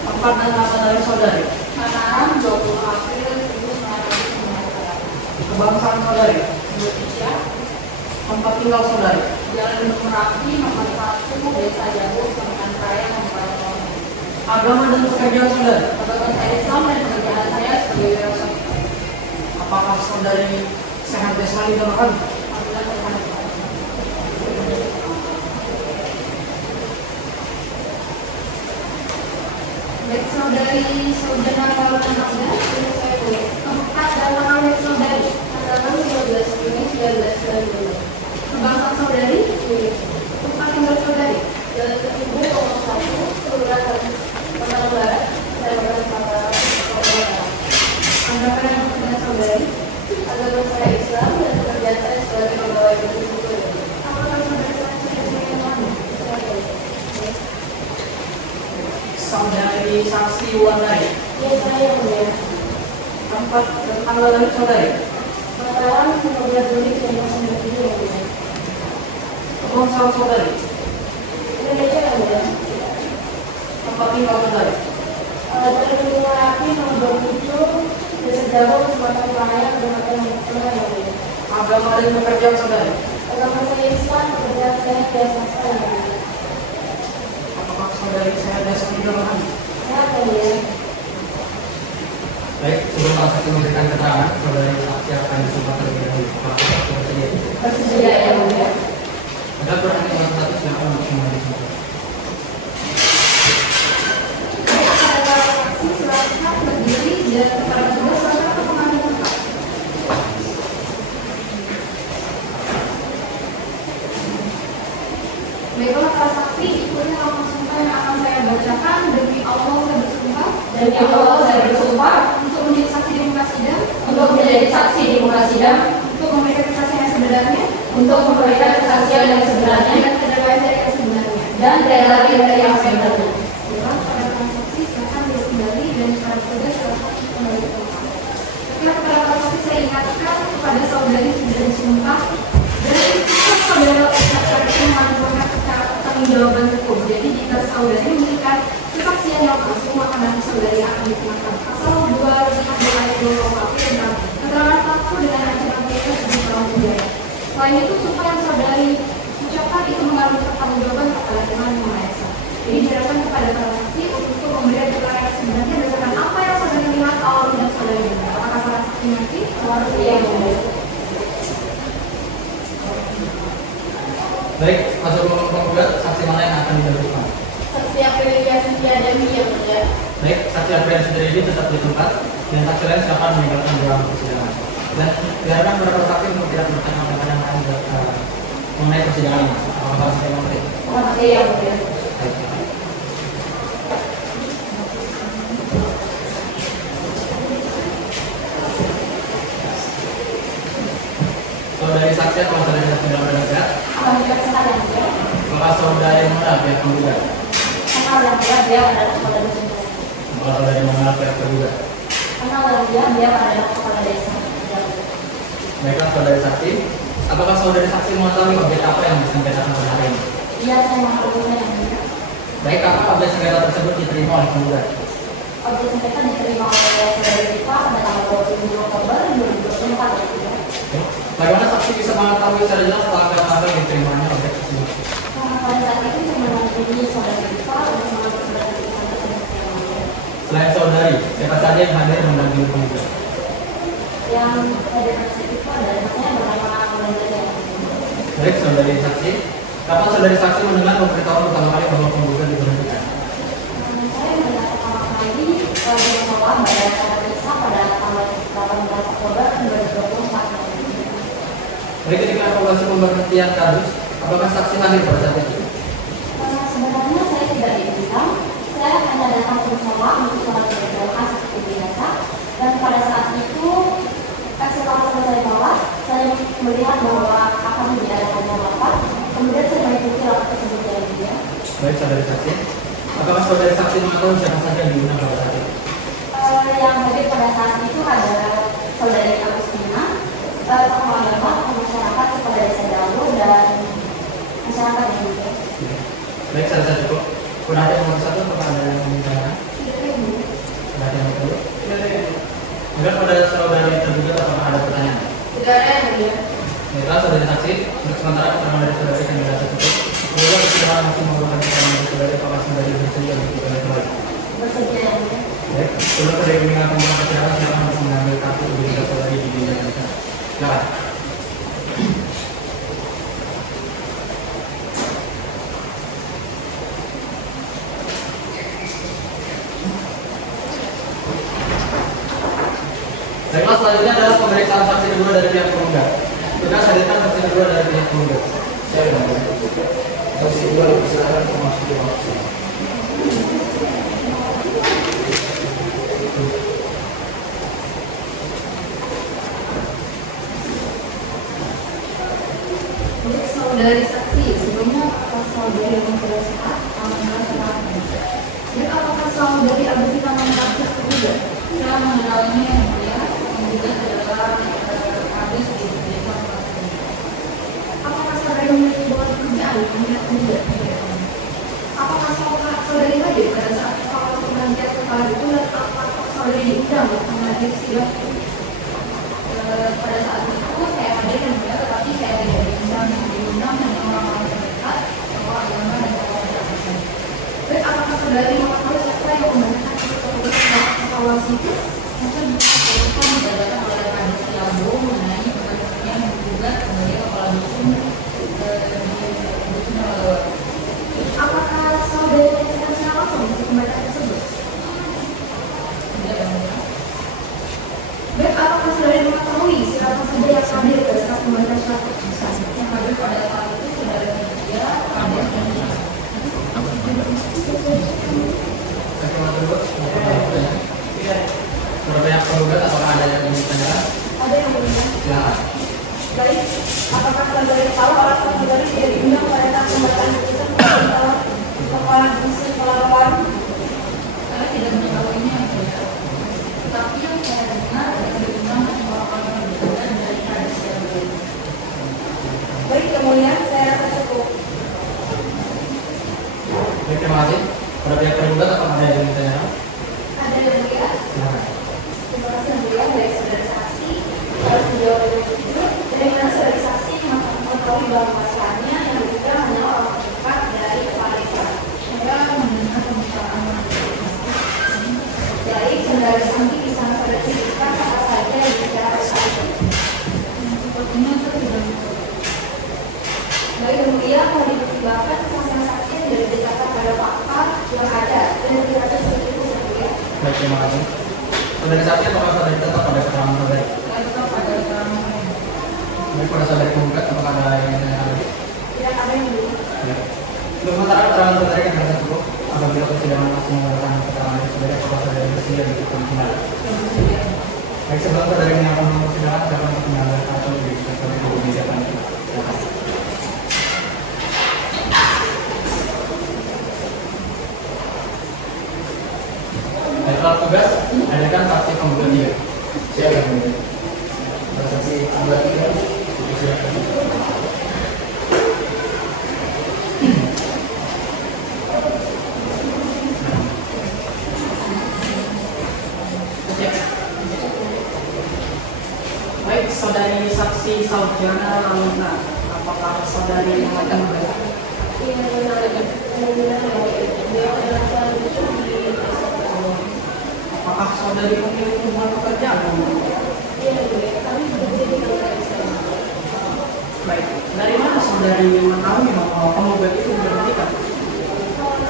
Tempat dan asal dari saudari. Mataram 20 April 1999. Kebangsaan saudari. Indonesia, Tempat tinggal saudari. Jalan Gunung Merapi nomor 1 Desa Jago, Kecamatan Raya, Kabupaten Magetan. Agama dan pekerjaan saudari. Agama saya Islam dan pekerjaan saya sebagai wira swasta. Apakah saudari sehat jasmani dan rohani? Alhamdulillah sehat. Baik, saudari Saudara Maulana Abda, ini saya boleh. Tempat dan tanggal lahir saudari, tanggal 12 Juni 1992. Kebangsaan saudari, Silakan yang dengan saudari. Agama saya Islam dan pekerjaan saya sebagai pegawai negeri sipil. Apakah saudari saksi yang mana? Saudari saksi Wandai. Ya saya mulia. Tempat dan tanggal lahir saudari. Mataram 15 Juli 1997 yang mulia. Ponsel saudari. Indonesia yang mulia. Tempat tinggal saudari. Terlindungan api nomor 27 Desa Jabon, Sumatera Utara, Kabupaten Lombok Tengah yang mulia. Agama dan pekerjaan saudari. Agama saya Islam, pekerjaan saya biasa yang mulia. Apakah saudari sehat dan sakit dalam hati? Sehat yang mulia. Baik, sebelum para saksi memberikan keterangan, saudari saksi akan disumpah terlebih dahulu. Apakah saksi bersedia? Bersedia yang mulia. Ada pertanyaan satu silakan untuk kembali semua. Silakan berdiri dan para petugas silakan ke pengambil tempat. Baiklah para saksi, ikuti rangkaian sumpah yang akan saya bacakan. Demi Allah saya bersumpah. Demi Allah saya bersumpah Untuk menjadi saksi di muka sidang. untuk menjadi saksi di muka sidang, Untuk memberikan kesaksian yang sebenarnya. untuk memberikan kesaksian yang sebenarnya Dan tidak lain dari yang sebenarnya. dan tidak lagi dari yang sebenarnya. Baiklah para saksi silakan duduk kembali dan para petugas silakan kembali ke tempat. Baiklah para saksi, saya ingatkan kepada saudari sudah disumpah dan itu saudara itu melakukan pertanggungjawaban hukum. Jadi jika saudari memberikan kesaksian yang palsu maka nanti saudari akan dikenakan pasal 2 ayat 2 KUHP tentang keterangan palsu dengan ancaman pidana 7 tahun penjara. Selain itu sumpah yang saudari ucapkan itu mengandung pertanggungjawaban kepada Tuhan Yang Maha Esa. Jadi diserahkan kepada para saksi untuk memberikan keterangan yang sebenarnya berdasarkan apa yang saudari lihat awal dan saudari dengar. Apakah para saksi nanti? Yang mulia. Baik, masuk ke penggugat, saksi mana yang akan didahulukan? Saksi Aprilia Cynthia Dewi yang mulia. Baik, saksi Alfred sendiri tetap di tempat dan saksi lain silakan meninggalkan ruang persidangan. Dan biarkan beberapa saksi untuk tidak bertanya mengenai persidangan ini. Apakah saksi yang mengerti? Saksi yang mulia. Baik. Saudari saksi atau saudari saksi dalam keadaan sehat? Alhamdulillah sehat yang mulia. Apakah saudari mengenal pihak penggugat? Kenal yang mulia dia adalah kepala desa. Apakah saudari mengenal pihak tergugat? Kenal yang mulia dia adalah kepala desa. Baiklah saudari saksi, apakah saudari saksi mengetahui objek apa yang disengketakan pada hari ini? Iya saya mengetahuinya yang mulia. Baik, apa objek sengketa tersebut diterima oleh penggugat? Objek sengketa diterima oleh saudari Diva pada tanggal 27 Oktober 2024 ya mulia. Bagaimana saksi bisa mengetahui secara jelas tanggal yang diterimanya objek tersebut? Karena pada saat itu saya mendampingi saudari Diva untuk mengambil surat keputusan tersebut yang mulia. Selain saudari, siapa saja yang hadir mendampingi penggugat? Yang hadir pada saat itu adalah saya bernama Melanda yang mulia. Baik, saudari saksi, kapan saudari saksi mendengar pemberitahuan pertama kali bahwa penggugat diberhentikan? Saya mendengar pertama kali di sekolah pada saat Isa pada tanggal 18 Oktober 2024 yang mulia. Baik, ketika evaluasi pemberhentian kasus, apakah saksi hadir pada saat itu? Sebenarnya saya tidak diundang, saya hanya datang bersama untuk sholat berjamaah seperti biasa. Dan pada saat itu, setelah selesai sholat, saya melihat bahwa akan diadakan rapat. Kemudian saya mengikuti rapat tersebut yang mulia. Baik, saudari saksi, apakah saudari saksi mengetahui siapa saja yang diundang pada saat itu? Yang hadir pada saat itu adalah saudari Agustina, tokoh agama, masyarakat, kepala desa Dawo, dan masyarakat yang mulia. Baik, saya cukup. Pun ada yang nomor satu, apakah ada yang meminta? Ada yang mau dulu? Enggak, pada saudari tergugat apakah ada pertanyaan? Tidak ada yang mulia. Baiklah, saudari saksi, untuk sementara keterangan dari saudari kami sudah cukup. Kemudian persidangan masih menggunakan keterangan dari saudari apakah saudari bersedia untuk kembali kembali. Bersedia yang mulia. Baik, sebelum saudari meninggalkan ruang persidangan, silakan untuk mengambil kartu identitas saudari di meja di sana. Silakan. Baiklah, selanjutnya adalah pemeriksaan saksi kedua dari pihak penggugat. Tugas hadirkan saksi kedua dari pihak penggugat. Saya bilang, saksi kedua dipersilakan memasuki ruang persidangan. Saudari saksi, sebelumnya apakah saudari memperoleh sehat? Dan apakah saudari Agustina mengaku tergugat? Saya mengenalnya yang mulia, menggugat adalah habis di desa. Apakah saudari memiliki bukti pekerjaan yang tidak tergugat? Apakah saudari hadir pada saat kepala penggantian kepala itu dan apakah saudari diundang untuk menghadiri sidang? Pada saat itu saya hadir dan mulia, tetapi saya tidak diundang hanya orang-orang terdekat, tokoh agama dan tokoh masyarakat. Dan apakah saudari mengetahui siapa yang membenarkan evaluasi itu? Mungkin bisa dibacakan oleh Kadis Tiambo mengenai bagaimana yang menggugat sebagai kepala dusun di dusun Lewat. Apakah saudari menyaksikan secara langsung di pembacaan tersebut? Tidak yang mulia. Dan apakah saudari mengetahui siapa saja yang hadir pada saat pembacaan surat keputusan? Yang hadir pada saat itu saudara Lydia, Kadis dan Nisa. Berbanyak penggugat apakah ada yang ingin ditanyakan? Ada yang mulia. Silakan. Baik, apakah saudari tahu alasan saudari tidak diundang pada saat pembacaan keputusan kepala dusun Pelawan? Saya tidak mengetahuinya yang mulia. Tetapi yang saya dengar yang diundang hanya orang-orang terdekat dari Kadis Tiambo. Baik, yang mulia, saya rasa cukup. Baik, terima kasih. Berbanyak penggugat apakah ada yang ingin ditanyakan? Ada yang mulia. Silakan. Terima kasih yang mulia dari saudari saksi. Harus menjawab dengan jujur. Dari mana saudari saksi mengetahui bahwa pasangannya yang diundang hanyalah orang terdekat dari kepala desa? Saya mendengar pembicaraan Baik, saudari saksi bisa saudari ceritakan apa saja yang bicara saat itu. sepertinya saya tidak bisa. Baik, yang mulia, mau dipertimbangkan kesaksian saksi yang tidak didasarkan pada fakta yang ada dan dirasa seperti itu, yang mulia. Baik, terima kasih. Saudari saksi apakah saudari tetap pada keterangan saudari? Saya tetap ada keterangan saya. Baik, pada saudari penggugat apakah ada yang ingin ditanyakan? Tidak ada yang mulia. Ya. Untuk sementara keterangan saudari kan harus cukup. Apabila persidangan masih menggunakan keterangan dari saudari, apakah saudari bersedia dihukum kembali? Baik, sebelum saudari menyampaikan persidangan, silakan untuk menyampaikan atau diberikan saudari di meja panitia. Silakan. Baiklah tugas, adakan saksi penggugat dia. Silakan. Saksi penggugat tiga. Silakan. Baik, saudari saksi Saujana Laluna, apakah saudari mengajukan gugatan? Iya, benar. Dia adalah kepala dusun di desa Pelawan. Apakah saudari memiliki hubungan pekerjaan? Iya, mulia. Kami sudah jadi kalau saya. Baik, dari mana saudari mengetahui bahwa penggugat itu bernikah?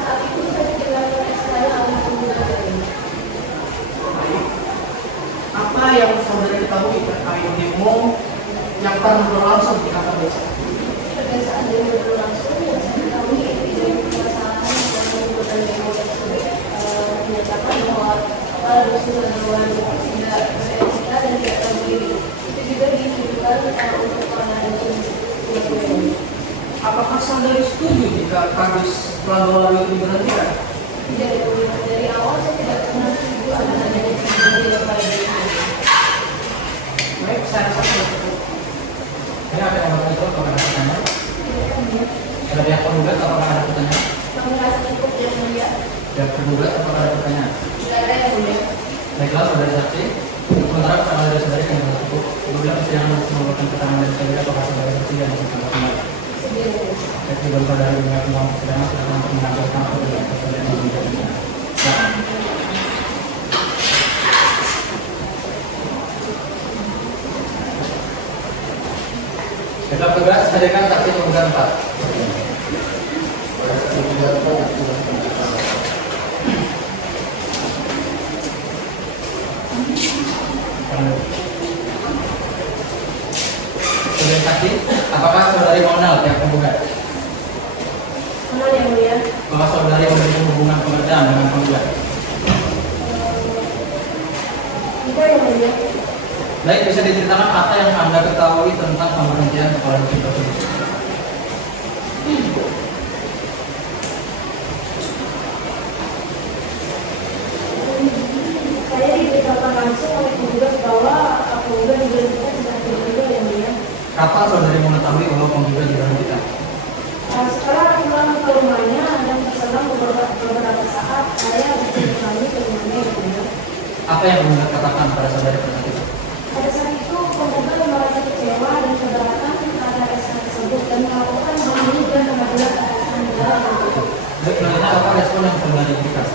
Saat itu saya dijelaskan saya alih penggugat ini. Baik, apa yang saudari ketahui terkait demo yang pernah berlangsung di kantor desa? Pada saat dia berlangsung, saya ketahui itu permasalahan dan penggugat demo tersebut menyatakan bahwa kepala dusun Pelawan tidak beretika dan tidak tahu diri. Itu juga ditujukan untuk kepala dusun Pelawan. Apakah saudari setuju jika Kadis Pelabuhan itu diberhentikan? Tidak ada dari awal saya tidak pernah setuju ada adanya terjadi kepada diri. Baik, saya rasa sudah cukup. Ini ada yang mau itu, apakah ada pertanyaan? Ada pihak penggugat, apakah ada pertanyaan? Kami rasa cukup yang mulia. Pihak penggugat, apakah ada pertanyaan? Tidak ada yang mulia. Baiklah, saudari saksi. Untuk sementara keterangan dari saudari kami telah cukup. Apabila persidangan masih memerlukan keterangan dari saudari, apakah saudari saksi dan masih tidak kembali? Sedih. Baik, sebelum saudari mengenai tentang persidangan, silakan untuk mengajukan atau tidak saudari yang menjadi persidangan. Silakan. Baiklah, tugas hadirkan saksi penggugat 4. Saksi penggugat 4. Saudari saksi, apakah saudari mengenal pihak penggugat? Kenal yang mulia. Apakah saudari memiliki hubungan pekerjaan dengan penggugat? Tidak yang mulia. Baik, bisa diceritakan apa yang Anda ketahui tentang pemberhentian kepala dusun tersebut? Kapan saudari mengetahui bahwa penggugat diberhentikan? Setelah pulang ke rumahnya dan berselang beberapa saat, saya ditemani ke rumahnya yang mulia. Apa yang penggugat katakan pada saudari pada saat itu? Pada saat itu, penggugat merasa kecewa dan keberatan terhadap SK tersebut dan melakukan hal ini dan pengadilan atas negara tersebut. Baik, selanjutnya apa respon yang saudari berikan?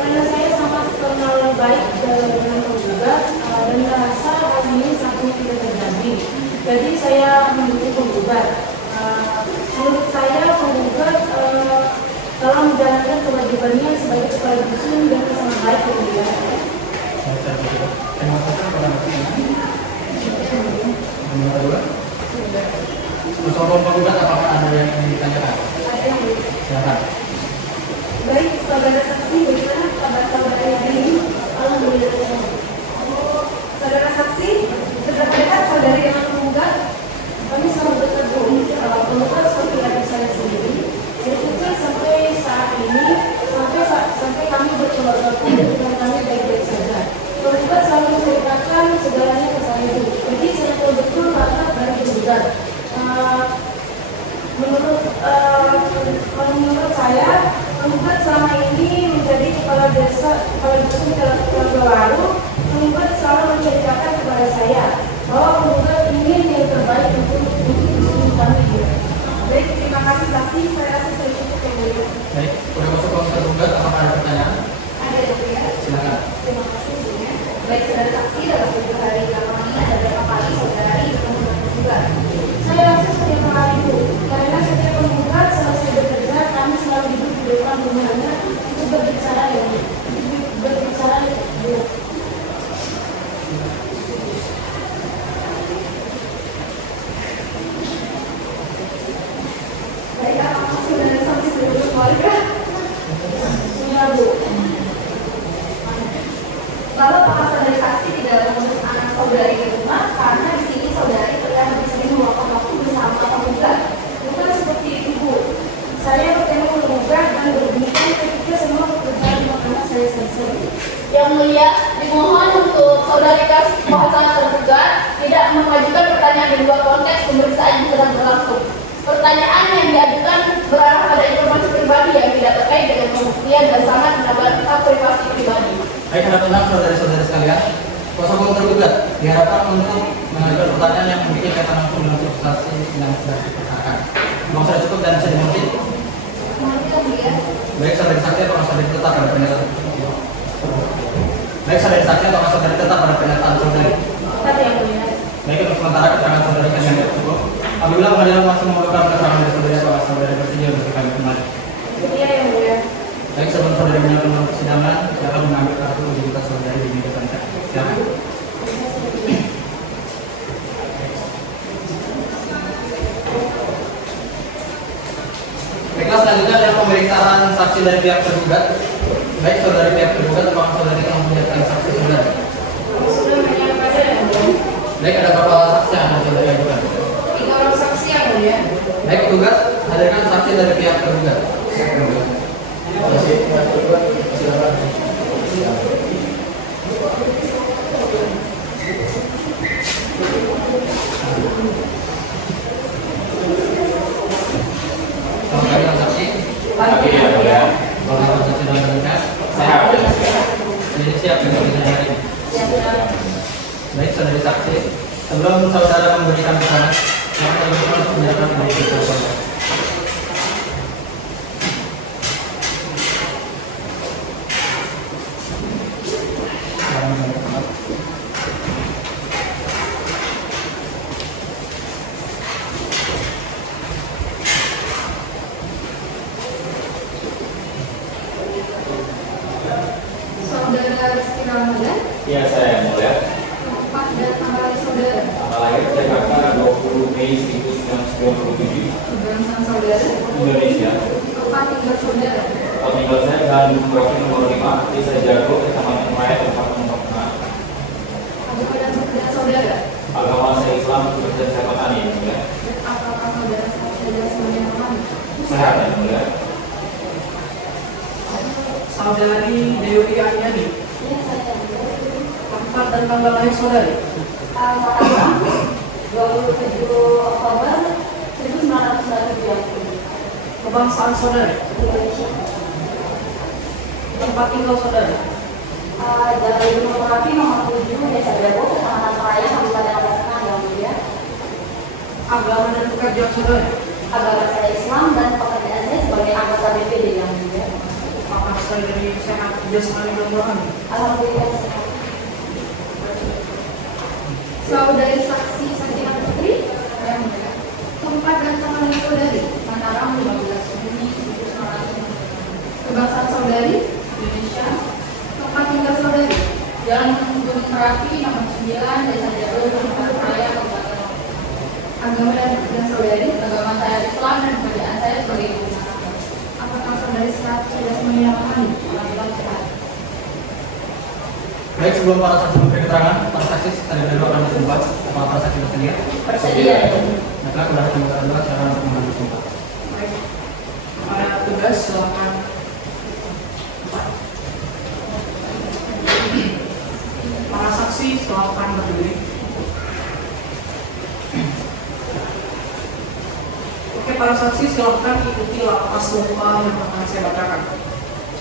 Karena saya sangat kenal baik dengan penggugat dan merasa hal ini seharusnya tidak terjadi. Jadi saya mendukung penggugat. Menurut saya penggugat dalam menjalankan kewajibannya sebagai kepala dusun dan sangat baik penggugat. Terima kasih kepada Nomor kedua. Soal penggugat apakah ada yang ingin ditanyakan? Ada yang Silakan. Baik, saudara saksi, bagaimana kabar saudara ini? Alhamdulillah. Saudara saksi, seberapa dekat saudari dengan penggugat? Kami selalu dekat Bu. Penggugat seperti adik saya sendiri. Dari kecil sampai saat ini, sampai kami berkeluarga pun dengan kami baik-baik saja. Penggugat selalu menceritakan segalanya ke saya Bu. Jadi saya tahu betul latar dari penggugat. Menurut saya, penggugat selama ini menjadi kepala desa, kepala dusun keluarga baru. Penggugat selalu menceritakan kepada saya bahwa penggugat ingin yang terbaik untuk dusun kami. Baik, terima kasih saksi. Saya rasa sudah cukup yang mulia. Baik, sudah masuk ke penggugat, apakah ada pertanyaan? Ada yang mulia. Silakan. Terima kasih sebelumnya. Baik, saudara saksi, dalam 7 hari belakangan ini ada berapa kali saudari bertemu dengan penggugat? Saya rasa setiap hari Bu, karena setiap penggugat selesai bekerja, kami selalu duduk di depan rumahnya untuk berbicara ya Bu. Berbicara Bu. Baik, apakah saudara saksi sudah berkeluarga? Sudah Bu. Lalu apakah saudari saksi tidak mengurus anak saudari di rumah karena di sini saudari terlihat lebih sering meluangkan waktu bersama penggugat? Bukan seperti itu Bu. Saya bertemu penggugat dan berbincang ketika semua pekerjaan makanan saya selesai. Yang mulia, dimohon untuk saudari kasih bahasan tergugat tidak mengajukan pertanyaan di luar konteks pemeriksaan yang sedang berlangsung. Pertanyaan yang diajukan berarah pada informasi pribadi yang tidak terkait dengan pembuktian dan sangat menambah privasi pribadi. Baik, ada tenang saudara-saudara sekalian. Kuasa hukum tergugat diharapkan untuk mengajukan pertanyaan yang memiliki kaitan langsung dengan substansi yang sudah diperkarakan. Memang sudah cukup dan bisa dimengerti. Baik, saudara saksi atau saudari tetap pada pernyataan. Baik, saudari saksi atau saudari tetap pada pernyataan saudari. Tapi yang mulia. Baik, untuk sementara keterangan saudari kami yang cukup. Apabila pengadilan masih memerlukan keterangan dari saudari atau saudari bersedia untuk kami kembali. Iya yang mulia. Baik, sebelum saudari menyatakan persidangan, silakan mengambil kartu identitas saudari di meja panca. Silakan. Baiklah, selanjutnya adalah pemeriksaan saksi dari pihak tergugat. Baik, saudari pihak tergugat, apakah saudari telah menyiapkan saksi saudari? Sudah menyampaikan yang mulia. Baik, ada berapa saksi yang akan saudari ajukan? 3 orang saksi yang mulia. Baik, tugas hadirkan saksi dari pihak tergugat. Selamat pagi, saksi. Pagi ya, mulia. Selamat saksi dalam berkas. Sehat ya, mulia. Jadi siap untuk kita hari ini. Baik, saudari saksi. Sebelum saudara memberikan keterangan, silakan untuk menyatakan kondisi saudara. Saudara Rizky Ramadan, Iya, saya yang mulia. tempat dan tanggal lahir saudara, Tanggal lahir Jakarta 20 Mei 1997, kebangsaan saudara, Indonesia. tempat tinggal saudara, Tempat tinggal saya Bandung Profil nomor 5, Desa Jago, Kecamatan Maya, Kabupaten Tengah. agama dan pekerjaan saudara. Agama saya Islam, kemudian saya petani yang mulia. Apakah saudara saudara semuanya aman? Sehat yang mulia. Saudari Dewi Anyani, Iya, saya. tempat dan tanggal lahir saudari. Tanggal 27 Oktober 1997. Kebangsaan saudara, Indonesia. tempat tinggal saudara, Jalan Gunung Merapi nomor 7 Desa Dago, Kecamatan Seraya, Kabupaten Aceh Tengah, yang mulia. agama dan pekerjaan saudara, Agama saya Islam dan pekerjaan saya sebagai anggota BPD, yang mulia. apakah saudari sehat, jasmani dan rohani? Alhamdulillah sehat. Saudari saksi Sakina Putri, yang mulia. Tempat dan tanggal saudari, Mataram 15 Juni 1995. Kebangsaan saudari, Indonesia. Tempat tinggal saudari, Jalan Gunung Merapi nomor 9 Desa Jago, Kecamatan Raya, Kabupaten Lombok. Agama dan saudari, agama saya Islam dan pekerjaan saya sebagai ibu rumah tangga. Apakah saudari sehat sudah semuanya pahami? Alhamdulillah sehat. Baik, sebelum para saksi memberi keterangan, para saksi tadi dulu akan disumpah. Apakah para saksi bersedia? Bersedia. Maka sudah kita dulu sekarang untuk mengambil sumpah. Baik, para tugas silakan. Para saksi silakan berdiri. Oke, para saksi silakan ikuti lapas sumpah yang akan saya bacakan.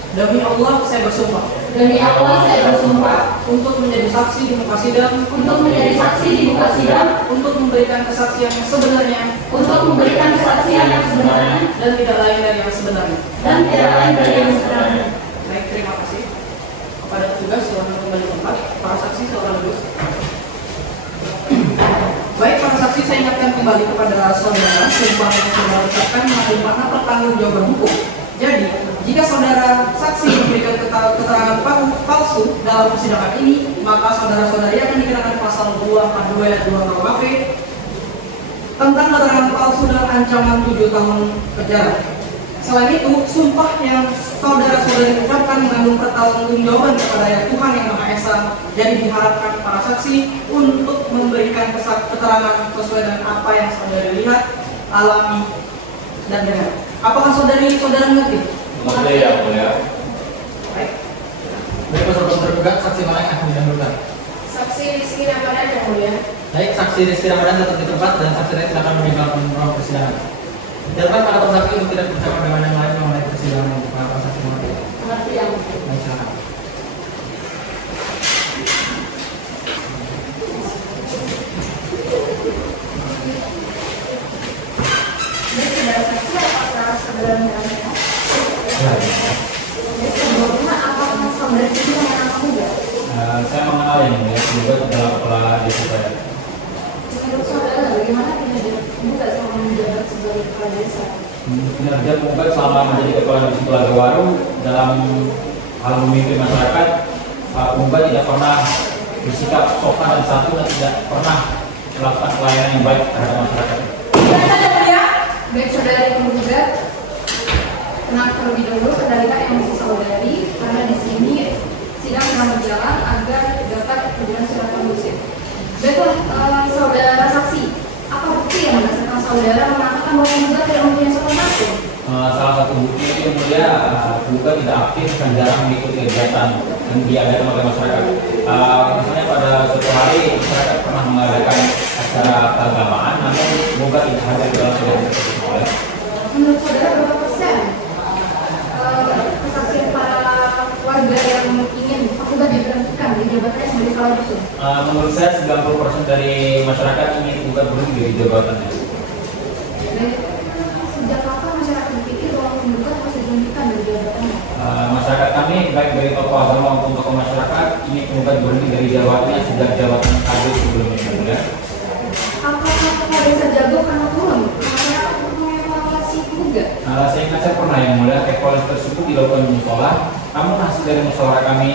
Demi Allah saya bersumpah Demi Allah saya bersumpah untuk menjadi saksi di muka sidang, untuk menjadi saksi di muka sidang, untuk memberikan kesaksian yang sebenarnya untuk memberikan kesaksian yang sebenarnya dan tidak lain dari yang sebenarnya. dan tidak lain dari yang sebenarnya. Baik, terima kasih. Kepada petugas silakan kembali ke tempat. Para saksi silakan duduk. Baik, para saksi saya ingatkan kembali kepada saudara sumpah yang saudara ucapkan mengandung makna pertanggungjawaban hukum. Jadi, jika saudara saksi memberikan keterangan palsu dalam persidangan ini, maka saudara-saudari akan dikenakan pasal 242 ayat 2 KUHP tentang keterangan palsu dan ancaman 7 tahun penjara. Selain itu, sumpah yang saudara-saudari ucapkan mengandung pertanggungjawaban kepada Yang Tuhan Yang Maha Esa. Jadi diharapkan para saksi untuk memberikan keterangan sesuai dengan apa yang saudari lihat, alami, dan dengar. Apakah saudara mengerti? Mengerti ya, mulia. Baik. Baik, sebelum tergugat, saksi mana yang akan didahulukan? Saksi Rizky Ramadan, yang mulia. Baik, saksi Rizky Ramadan tetap di tempat dan saksi lain silakan meninggalkan ruang persidangan. Silakan para saksi untuk tidak berbicara dengan yang lain mengenai persidangan untuk para saksi mengerti. Mengerti yang mulia. Baik, silakan. Jadi saudara saksi apakah saudara mengenalnya? Sebelumnya apakah saudara itu mengenal kamu enggak? Saya mengenal yang mulia, juga adalah kepala desa saya. Menurut saudara bagaimana kinerja enggak selama menjabat sebagai kepala desa? Kinerja Punggat selama menjadi kepala desa Telaga Waru dalam hal memimpin masyarakat, Pak Punggat tidak pernah bersikap sopan dan santun dan tidak pernah melakukan pelayanan yang baik terhadap masyarakat. Silakan yang mulia. Baik, saudari penggugat, tenang terlebih dahulu, kendalikan emosi saudari karena di sini sidang sedang berjalan agar dapat berjalan secara kondusif. Baiklah, saudara saksi, apa bukti yang berdasarkan saudara mengatakan bahwa penggugat tidak mempunyai sopan santun? Salah satu bukti itu yang mulia, Punggat tidak aktif dan jarang mengikuti kegiatan yang diadakan oleh masyarakat. Misalnya pada suatu hari masyarakat pernah mengadakan acara keagamaan, namun Punggat tidak hadir dalam kegiatan tersebut. Menurut saudara berapa persen kesaksian para warga yang ingin penggugat diberhentikan di jabatannya sebagai kepala dusun? Menurut saya 90% dari masyarakat ingin Punggat berhenti dari jabatannya. Baik, sejak kapan masyarakat berpikir bahwa penggugat harus diberhentikan dari jabatannya? Masyarakat kami, baik dari tokoh agama maupun tokoh masyarakat, ini Punggat berhenti dari jabatannya sejak jabatan kader sebelumnya. Ya. Apakah kepala desa jago karena turun? Masyarakat untuk mengevaluasi penggugat? Saya ingat saya pernah yang mulia evaluasi tersebut dilakukan di musola, namun hasil dari musyawarah kami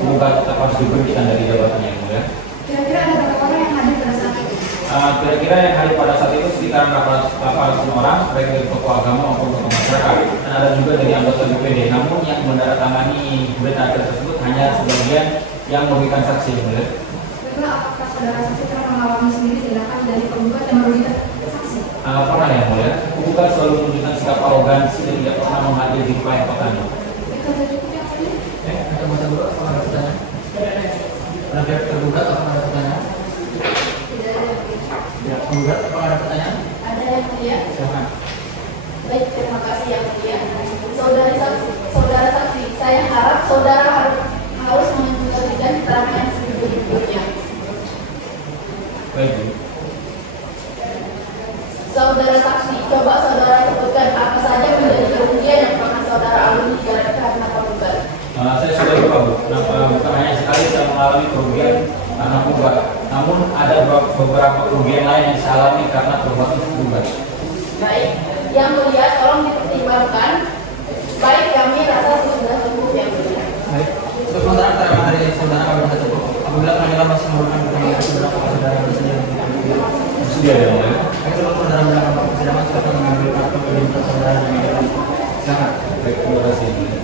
Punggat tetap harus diberhentikan dari jabatannya yang mulia. Kira-kira ada berapa orang yang hadir pada saat itu? Kira-kira yang hadir pada saat itu sekitar 800 orang, baik dari tokoh agama maupun tokoh masyarakat, dan ada juga dari anggota BPD. Namun yang menandatangani berita acara tersebut hanya sebagian yang memberikan saksi yang mulia. Baiklah, apakah saudara saksi pernah mengalami sendiri tindakan dari penggugat yang merugikan saksi? Pernah yang mulia, Punggat selalu menunjukkan sikap arogansi dan tidak pernah menghadiri di pelayan kotanya. Baiklah, dari pihak ini. Kita baca dulu apakah ada pertanyaan? Pada pihak tergugat apakah ada pertanyaan? Tidak ada. penggugat, apakah ada pertanyaan? Ada yang mulia? Silakan. Baik, terima kasih yang mulia. Saudara saksi, saya harap saudara harus memberikan keterangan yang sejujur-jujurnya. Baik, Bu. Saudara saksi, coba saudara sebutkan apa saja menjadi kerugian yang pernah saudara alami karena penggugat. Saya sudah lupa, Bu. Bukan hanya sekali saya mengalami kerugian karena penggugat, namun ada beberapa kerugian lain yang saya alami karena perbuatan penggugat. Baik, yang mulia tolong dipertimbangkan. Baik, kami rasa sudah cukup yang mulia. Baik. Untuk sementara keterangan dari saudara kami rasa cukup. Apabila pengadilan masih memerlukan keterangan dari saudara, saudara bersedia untuk mengambil. Bersedia ya, Mulia? Baik, sebelum saudara melakukan persidangan, silakan mengambil kartu identitas saudara dan media. Silakan. Baik, terima kasih. Mulia.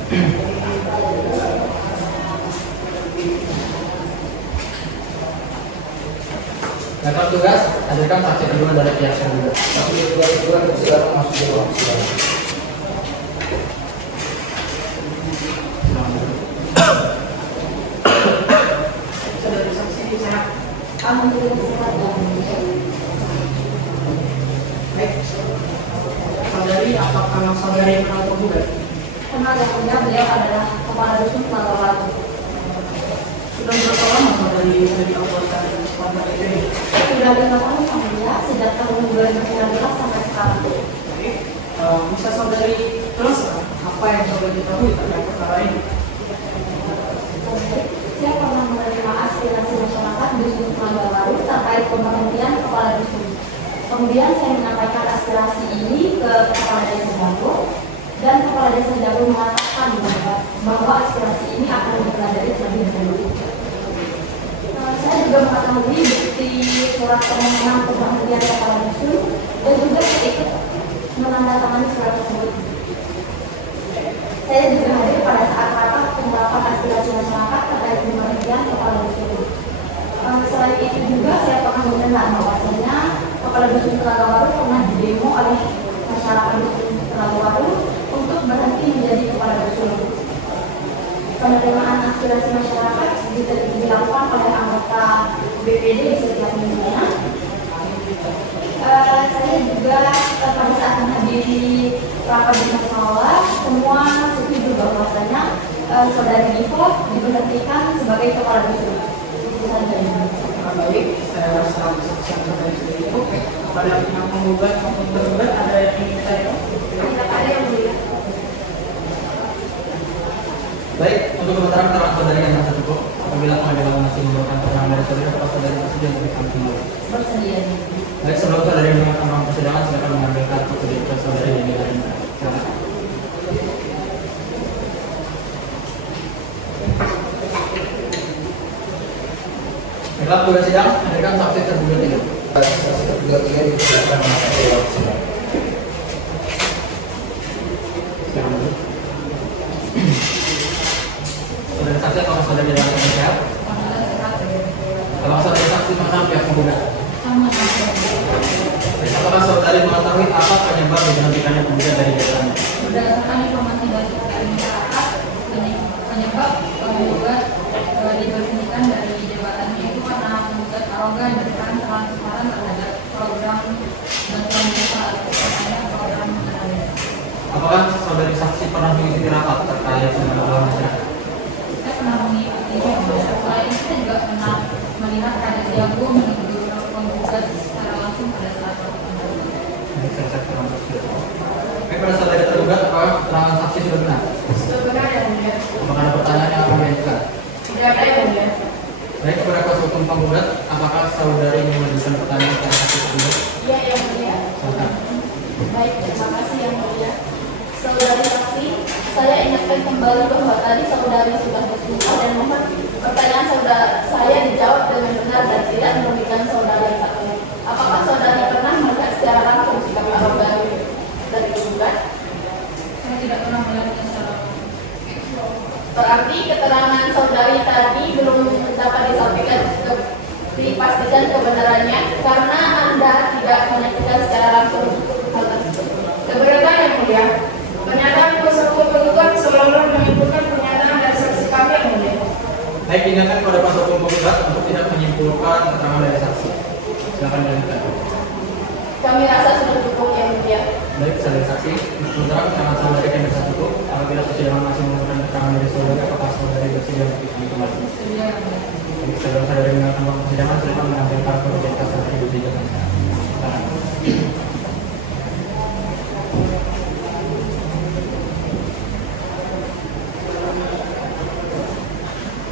Baiklah tugas, hadirkan saksi kedua dari pihak tergugat. Saksi kedua silakan masuk ke ruang sidang. Saudara saksi sehat. Alhamdulillah sehat ya. Baik. Saudari, apakah saudari kenal penggugat? Kenal yang mulia, beliau adalah kepala dusun Kelapa Batu. Sudah berapa lama saudari menjadi anggota keluarga ini? Sudah 5 tahun yang mulia, sejak tahun 2019 sampai sekarang. Bisa saudari teruskan apa yang saudari ketahui terkait perkara ini? Saya pernah menerima aspirasi masyarakat di dusun Kelapa Baru terkait pemberhentian kepala dusun. Kemudian saya menyampaikan aspirasi ini ke kepala desa Jago, dan kepala desa Jago mengatakan bahwa aspirasi ini akan dipelajari terlebih dahulu. Saya juga mengetahui bukti surat permohonan pemberhentian kepala dusun dan juga saya ikut menandatangani surat tersebut. Saya juga hadir pada saat rapat penerapan aspirasi masyarakat terkait pemberhentian kepala dusun. Selain itu juga saya pernah mendengar bahwasanya kepala dusun Telaga Baru pernah didemo oleh masyarakat dusun Telaga Baru untuk berhenti menjadi kepala dusun. Penerimaan aspirasi masyarakat dilakukan oleh anggota BPD di setiap minggunya. Saya juga pada saat menghadiri rapat di musyawarah, semua setuju bahwasanya saudari Divo diberhentikan sebagai kepala dusun. Itu saja. Baik, saya rasa kesaksian saudari sudah cukup. Kepada pihak penggugat maupun tergugat ada yang ingin saya? Tidak ada yang mulia. Baik, untuk sementara keterangan saudari yang merasa cukup. Apabila pengadilan masih membutuhkan keterangan dari saudari, apakah saudari bersedia untuk kembali? Bersedia. Baik, sebelum saudari mendengarkan ruang persidangan, silakan mengambil kartu identitas saudari yang lainnya. Silakan. Baiklah, tugas sidang, hadirkan saksi tergugat ini. Saksi kedua silakan masuk ke ruang sidang. Saudari saksi, apakah saudari dalam keadaan sehat? Kalau saudari saksi, maka pihak penggugat. Apakah saudari mengetahui apa penyebab diberhentikannya penggugat dari jabatannya? Berdasarkan informasi dari masyarakat, penyebab penggugat diberhentikan dari jabatannya itu karena penggugat arogan dan transparan terhadap program bantuan desa atau program penanaman. Apakah saudari saksi pernah mengikuti rapat terkait dengan hal masyarakat? Saya pernah mengikutinya, selain itu saya juga pernah melihat ada Jago menegur penggugat secara langsung pada saat rapat penanaman. Baik, saya cek termasuk sudah. Baik, pada saudari tergugat, apakah keterangan saksi sudah benar? Sudah benar yang mulia. Apakah ada pertanyaan yang akan diajukan? Tidak ada yang mulia. Baik, kepada kuasa hukum penggugat, apakah saudari mengajukan pertanyaan kepada saksi tergugat? Iya yang mulia. Silakan. Baik, terima kasih yang mulia. Saudari saksi, saya ingatkan kembali bahwa tadi saudari sudah bersumpah dan mohon pertanyaan saya dijawab dengan benar dan tidak merugikan saudari saksi. Apakah saudari pernah melihat secara langsung sikap arogan dari penggugat? Saya tidak pernah melihatnya secara Berarti keterangan saudari tadi belum dapat dipastikan kebenarannya karena Anda tidak menyaksikan secara langsung hal tersebut. Keberatan yang mulia. Pernyataan kuasa hukum penggugat seolah-olah menyimpulkan pernyataan dari saksi kami yang mulia. Baik, diingatkan kepada kuasa hukum penggugat untuk tidak menyimpulkan keterangan dari saksi. Silakan dilanjutkan. Baik, saudara saksi, sementara keterangan saudari kami cukup. Apabila persidangan masih menggunakan keterangan dari saudari, apakah saudari bersedia untuk kami kembali? Jadi saudara-saudari mengenai ruang persidangan, silakan menampilkan identitas dan identitas.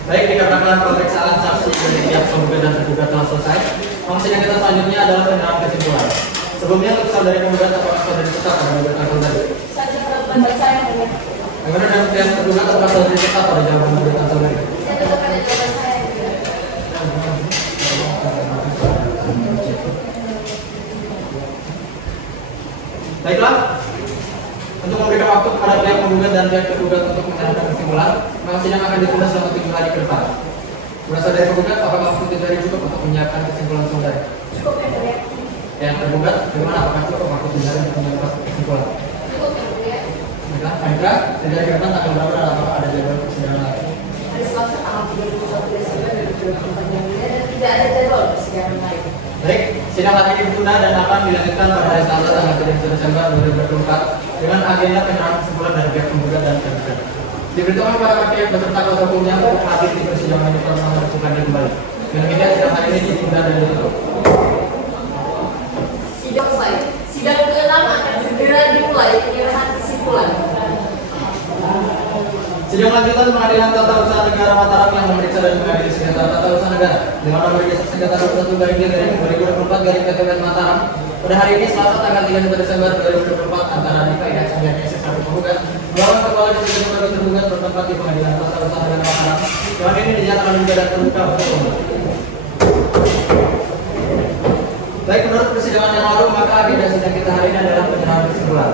Baik, dikarenakan pemeriksaan saksi dari pihak penggugat dan tergugat telah selesai, maka sidang kita selanjutnya adalah penyerahan kesimpulan. Sebelumnya untuk saudari penggugat apakah saudari tetap pada gugatan saudari? Saja pendapat saya yang mulia. Bagaimana dengan pihak tergugat apakah saudari tetap pada jawaban gugatan saudari? Saya tetap pada jawaban saya yang mulia. Baiklah, untuk memberikan waktu kepada pihak penggugat dan pihak tergugat untuk menyerahkan kesimpulan, maka sidang akan ditunda selama 7 hari ke depan. Berasal dari penggugat, apakah waktu 7 hari cukup untuk menyiapkan kesimpulan saudari? Cukup yang mulia. Yang tergugat, bagaimana apakah cukup waktu 7 hari untuk menyiapkan kesimpulan? Cukup yang mulia. Baiklah, Andra, 7 hari ke depan tanggal berapa dan apakah ada jadwal persidangan lain? Hari Selasa tanggal 31 Desember 2024 yang mulia dan tidak ada jadwal persidangan lain. Baik, sidang hari ini ditunda dan akan dilanjutkan pada hari Selasa tanggal 31 Desember 2024 dengan agenda penyerahan kesimpulan dari pihak penggugat dan tergugat. Diberitahukan kepada pihak beserta kuasa hukumnya untuk hadir di persidangan ini telah melakukan kembali. Dengan demikian sidang hari ini ditunda dan ditutup. Sidang selesai. Sidang ke-6 akan segera dimulai penyerahan kesimpulan. Sidang lanjutan Pengadilan Tata Usaha Negara Mataram yang memeriksa dan mengadili sengketa tata usaha negara dengan nomor register sengketa 21/2024 Mataram pada hari ini Selasa tanggal 31 Desember 2024 antara Dika dan Sandiaga satu penggugat melawan kepala divisi sebagai tergugat bertempat di Pengadilan Tata Usaha Negara Mataram yang ini dinyatakan juga dan terbuka untuk umum. Baik, menurut persidangan yang lalu maka agenda sidang kita hari ini adalah penyerahan kesimpulan.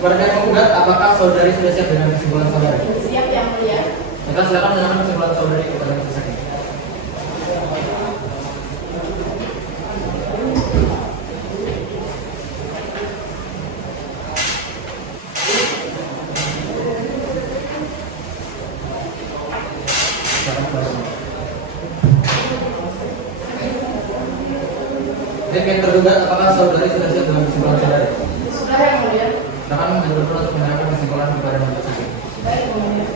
Kepada pihak penggugat, apakah saudari sudah siap dengan kesimpulan saudari? Siap yang mulia. Maka silakan menyerahkan kesimpulan saudari kepada majelis hakim. Baik, yang tergugat, apakah saudari sudah siap dengan kesimpulan saudari? Sudah yang mulia. Silakan menjawab untuk menyerahkan kesimpulan kepada majelis hakim. Baik yang mulia.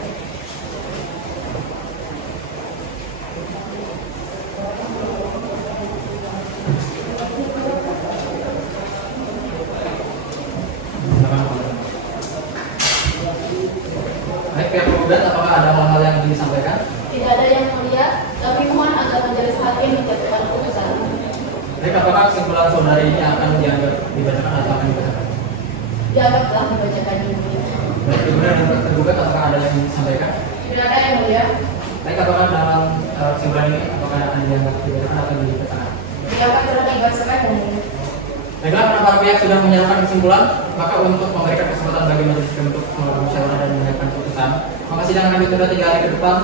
Baik, pihak penggugat, apakah ada hal-hal yang ingin disampaikan? Tidak ada yang mulia. Kami mohon agar majelis hakim menjatuhkan putusan. Baik, apakah kesimpulan saudari ini akan dianggap dibacakan atau akan dibacakan? Dianggaplah dibacakan yang mulia. Baik, kemudian yang tergugat, apakah ada yang ingin disampaikan? Tidak ada yang mulia. Baik, apakah dalam kesimpulan ini apakah akan dianggap dibacakan atau dibacakan? Dianggap telah dibacakan yang mulia. Baiklah, karena para pihak sudah menyerahkan kesimpulan, maka untuk memberikan kesempatan bagi majelis hakim untuk melakukan musyawarah dan menyiapkan putusan, maka sidang akan ditunda 3 hari ke depan.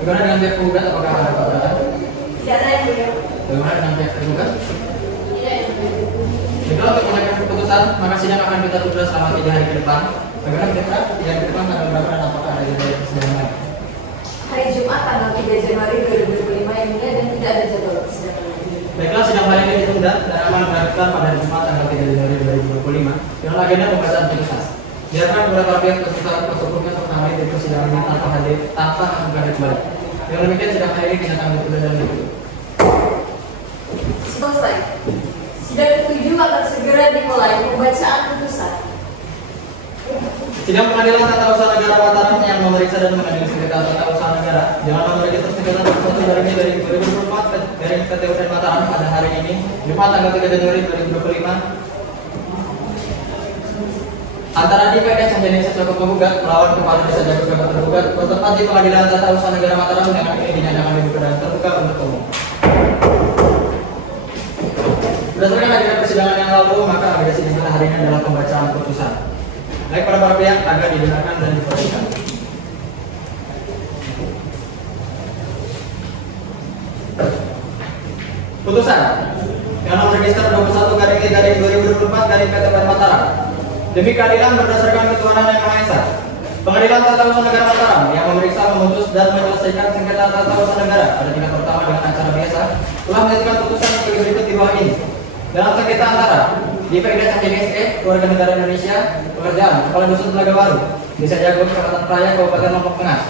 Bagaimana dengan pihak penggugat? Apakah ada keberatan? Tidak ada yang mulia. Bagaimana dengan pihak tergugat? Tidak yang mulia. Baiklah, untuk menyiapkan keputusan, maka sidang akan kita tunda selama 3 hari ke depan. Bagaimana kira-kira 3 hari ke depan tanggal berapa dan apakah ada jadwal persidangan lain? Hari Jumat tanggal 3 Januari 2025 yang mulia dan tidak ada jadwal persidangan lain. Baiklah, sidang hari ini ditunda dan akan dilanjutkan pada hari Jumat tanggal 3 Januari 2025 dengan agenda pembacaan putusan. Biarkan beberapa pihak peserta kuasa hukumnya untuk menangani dari persidangan ini tanpa hadir kembali. Dengan demikian sidang hari ini dinyatakan ditunda dan ditutup. Selesai. Sidang ke-7 akan segera dimulai pembacaan putusan. Sidang Pengadilan Tata Usaha Negara Mataram yang memeriksa dan mengadili sengketa tata usaha negara dengan nomor register sengketa 21/2024 dari PT UPN Mataram pada hari ini Jumat tanggal 3 Januari 2025 antara Dika dan Sandiaga selaku penggugat melawan kepala desa Jagur sebagai tergugat bertempat di Pengadilan Tata Usaha Negara Mataram dengan ini dinyatakan dibuka dan terbuka untuk umum. Berdasarkan agenda persidangan yang lalu, maka agenda sidang kita hari ini adalah pembacaan putusan. Baik, para pihak agar didengarkan dan diperhatikan. Putusan dengan nomor register 21/3/2024 PT UPN Mataram. Demi keadilan berdasarkan ketuhanan yang Maha Esa, Pengadilan Tata Usaha Negara Mataram yang memeriksa, memutus dan menyelesaikan sengketa tata usaha negara pada tingkat pertama dengan acara biasa telah menetapkan putusan sebagai berikut di bawah ini. Dalam sengketa antara Divida SE, Keluarga Negara Indonesia, Pekerjaan, Kepala Dusun Telaga Baru, Desa Jagung, Kecamatan Praia, Kabupaten Lombok Tengah.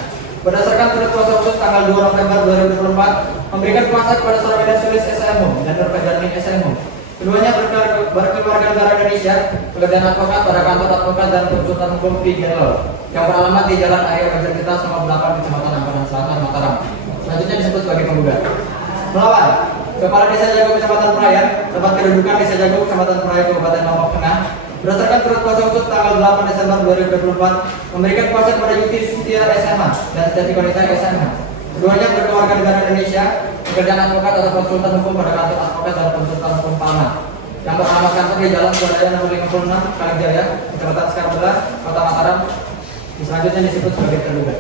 Berdasarkan surat kuasa khusus tanggal 2 November 2024, memberikan kuasa kepada saudara Medan Sulis SMU dan Nur Fedarni SMU. Keduanya berkeluarga negara Indonesia, pekerjaan advokat pada kantor advokat dan konsultan hukum V General yang beralamat di Jalan Arya Universitas nomor 8 Kecamatan Amparan Selatan, Mataram. Selanjutnya disebut sebagai penggugat. Melawan Kepala Desa Jagung Kecamatan Praia, tempat kedudukan Desa Jagung Kecamatan Praia, Kabupaten Lombok Tengah. Berdasarkan surat kuasa khusus tanggal 8 Desember 2024, memberikan kuasa kepada Yuti Setia SMA dan Setiati Konita SMA. Keduanya berkeluarga negara Indonesia, pekerjaan advokat atau konsultan hukum pada kantor advokat dan konsultan hukum Palma yang beralamat kantor di Jalan Swadaya nomor 56 Kalijaya, Kecamatan Sekarbela, Kota Mataram. Selanjutnya disebut sebagai tergugat.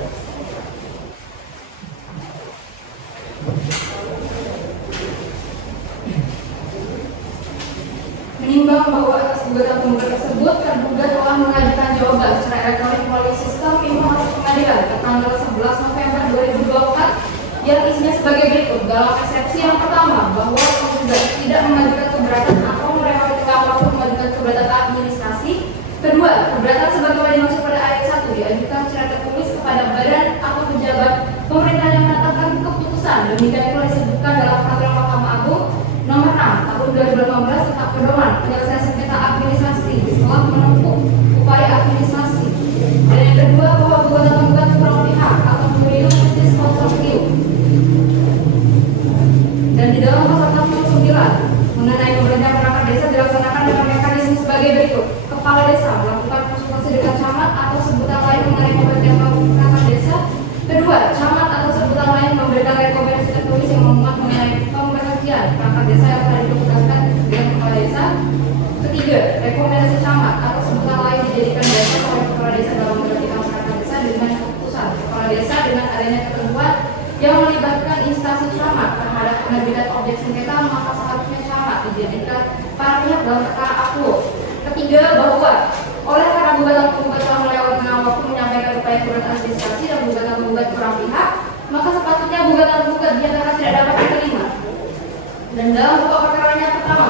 Menimbang bahwa atas gugatan penggugat tersebut, tergugat telah mengajukan jawaban secara elektronik melalui sistem informasi pengadilan ke tanggal 11 November 2024 yang isinya sebagai berikut. Dalam eksepsi yang pertama, bahwa penggugat tidak mengajukan keberatan atau merelakan waktu mengajukan keberatan administrasi. Kedua, keberatan sebagaimana dimaksud pada ayat 1 diajukan secara tertulis kepada badan atau pejabat pemerintah yang menetapkan keputusan. Demikian pula disebutkan dalam peraturan Mahkamah Agung Nomor 6 Tahun 2018 tentang pedoman penyelesaian sengketa administrasi setelah menempuh upaya administrasi. Dan yang kedua, bahwa gugatan penggugat seorang pihak atau pemilu justice consortium. Dan di dalam pasal 69 mengenai pemerintahan perangkat desa dilaksanakan dengan mekanisme sebagai berikut. Kepala desa melakukan konsultasi dengan camat atau sebutan lain mengenai pemerintahan perangkat desa. Kedua, camat atau sebutan lain memberikan rekomendasi tertulis yang memuat mengenai pemberhentian perangkat desa yang telah ditugaskan dengan kepala desa. Ketiga, rekomendasi camat atau sebutan lain dijadikan dasar oleh kepala desa dalam memberhentikan perangkat desa dengan keputusan kepala desa dengan adanya ketentuan yang melibatkan instansi camat terhadap penerbitan objek sengketa, maka seharusnya camat dijadikan para pihak dalam perkara akuo. Ketiga, bahwa oleh karena gugatan penggugat telah melewati waktu menyampaikan upaya keberatan administrasi dan gugatan penggugat kurang pihak, maka sepatutnya gugatan penggugat dinyatakan tidak dapat diterima. Dan dalam pokok perkaranya pertama,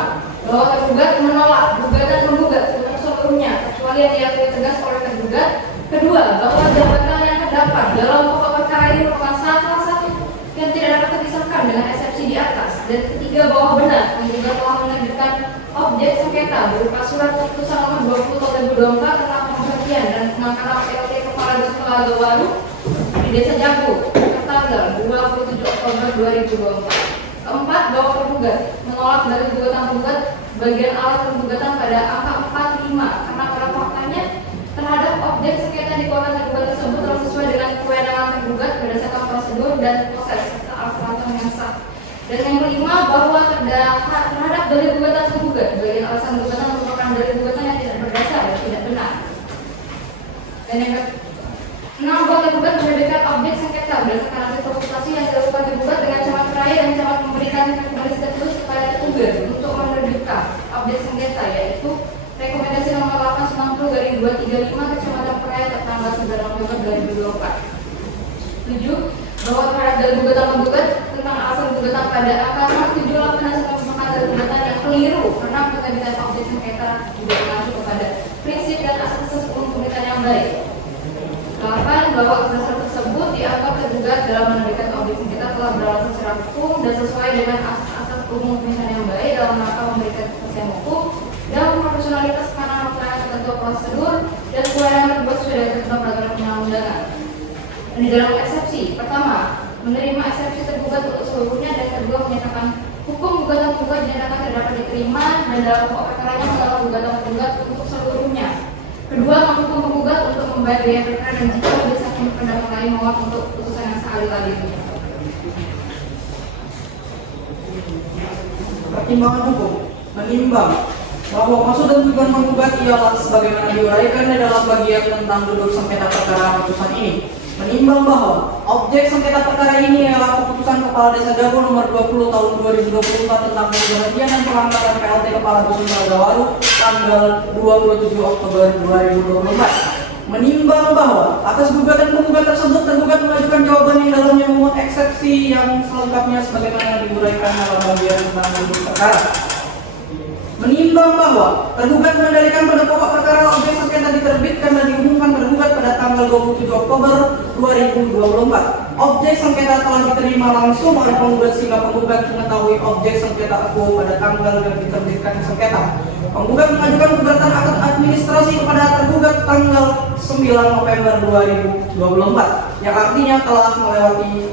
bahwa tergugat menolak gugatan penggugat untuk seluruhnya kecuali yang diakui tegas oleh tergugat. Kedua, bahwa jabatan yang terdapat dalam pokok perkara ini merupakan salah satu yang tidak dapat terpisahkan dengan eksepsi di atas. Dan ketiga, bahwa benar penggugat telah menerbitkan objek sengketa berupa surat keputusan nomor 20 tahun 2024 tentang pemberhentian dan pengangkatan PLT Kepala Dusun Telaga Baru di Desa Jagung tanggal 27 Oktober 2024. Keempat, bahwa penggugat menolak dari gugatan penggugat bagian alat penggugatan pada angka 45 karena pada faktanya terhadap objek sengketa di kota tergugat tersebut telah sesuai dengan kewenangan tergugat berdasarkan prosedur dan proses serta alat-alat yang sah. Dan yang kelima, bahwa terhadap dalil gugatan tergugat bagian alasan gugatan merupakan dalil gugatan yang tidak berdasar dan tidak benar. Dan yang keenam, bahwa tergugat menerbitkan objek sengketa berdasarkan hasil konsultasi yang dilakukan tergugat dengan camat Praia dan camat memberikan rekomendasi tertulis kepada tergugat untuk menerbitkan objek sengketa, yaitu rekomendasi nomor 890/235 Kecamatan Praia tertanggal 9 November 2024. 7. Bahwa terhadap dalil gugatan penggugat tentang alasan gugatan pada angka 78 dan 1 dalil gugatan yang keliru karena penerbitan objek sengketa juga mengacu kepada prinsip dan asas umum pemerintahan yang baik. 8. Bahwa asas tersebut dianggap tergugat dalam menerbitkan objek sengketa telah beralasan secara hukum dan sesuai dengan asas umum pemerintahan yang baik dalam rangka memberikan kepastian hukum dan profesionalitas karena melaksanakan ketentuan prosedur dan kewenangan terbuat sesuai dengan ketentuan peraturan perundang-undangan. Dan di dalam eksepsi, pertama, menerima eksepsi tergugat untuk seluruhnya, dan kedua, menyatakan hukum gugatan penggugat dinyatakan tidak dapat diterima dan dalam pokok perkaranya menolak gugatan penggugat untuk seluruhnya. Kedua, menghukum penggugat untuk membayar biaya perkara dan jika bisa pendapat lain mohon untuk putusan yang seadil-adilnya. Pertimbangan hukum menimbang bahwa maksud dan tujuan penggugat ialah sebagaimana diuraikan di dalam bagian tentang duduk sengketa perkara putusan ini. Menimbang bahwa objek sengketa perkara ini ialah keputusan Kepala Desa Jagung nomor 20 tahun 2024 tentang pemberhentian dan pengangkatan PLT Kepala Dusun Telaga Baru tanggal 27 Oktober 2024. Menimbang bahwa atas gugatan penggugat tersebut tergugat mengajukan jawaban yang dalamnya memuat eksepsi yang selengkapnya sebagaimana diuraikan dalam bagian tentang duduk perkara. Menimbang bahwa tergugat mendalilkan pada pokok perkara objek sengketa diterbitkan dan diumumkan tergugat pada tanggal 27 Oktober 2024. Objek sengketa telah diterima langsung oleh penggugat sehingga penggugat mengetahui objek sengketa aku pada tanggal yang diterbitkan sengketa. Penggugat mengajukan gugatan akad administrasi kepada tergugat tanggal 9 November 2024 yang artinya telah melewati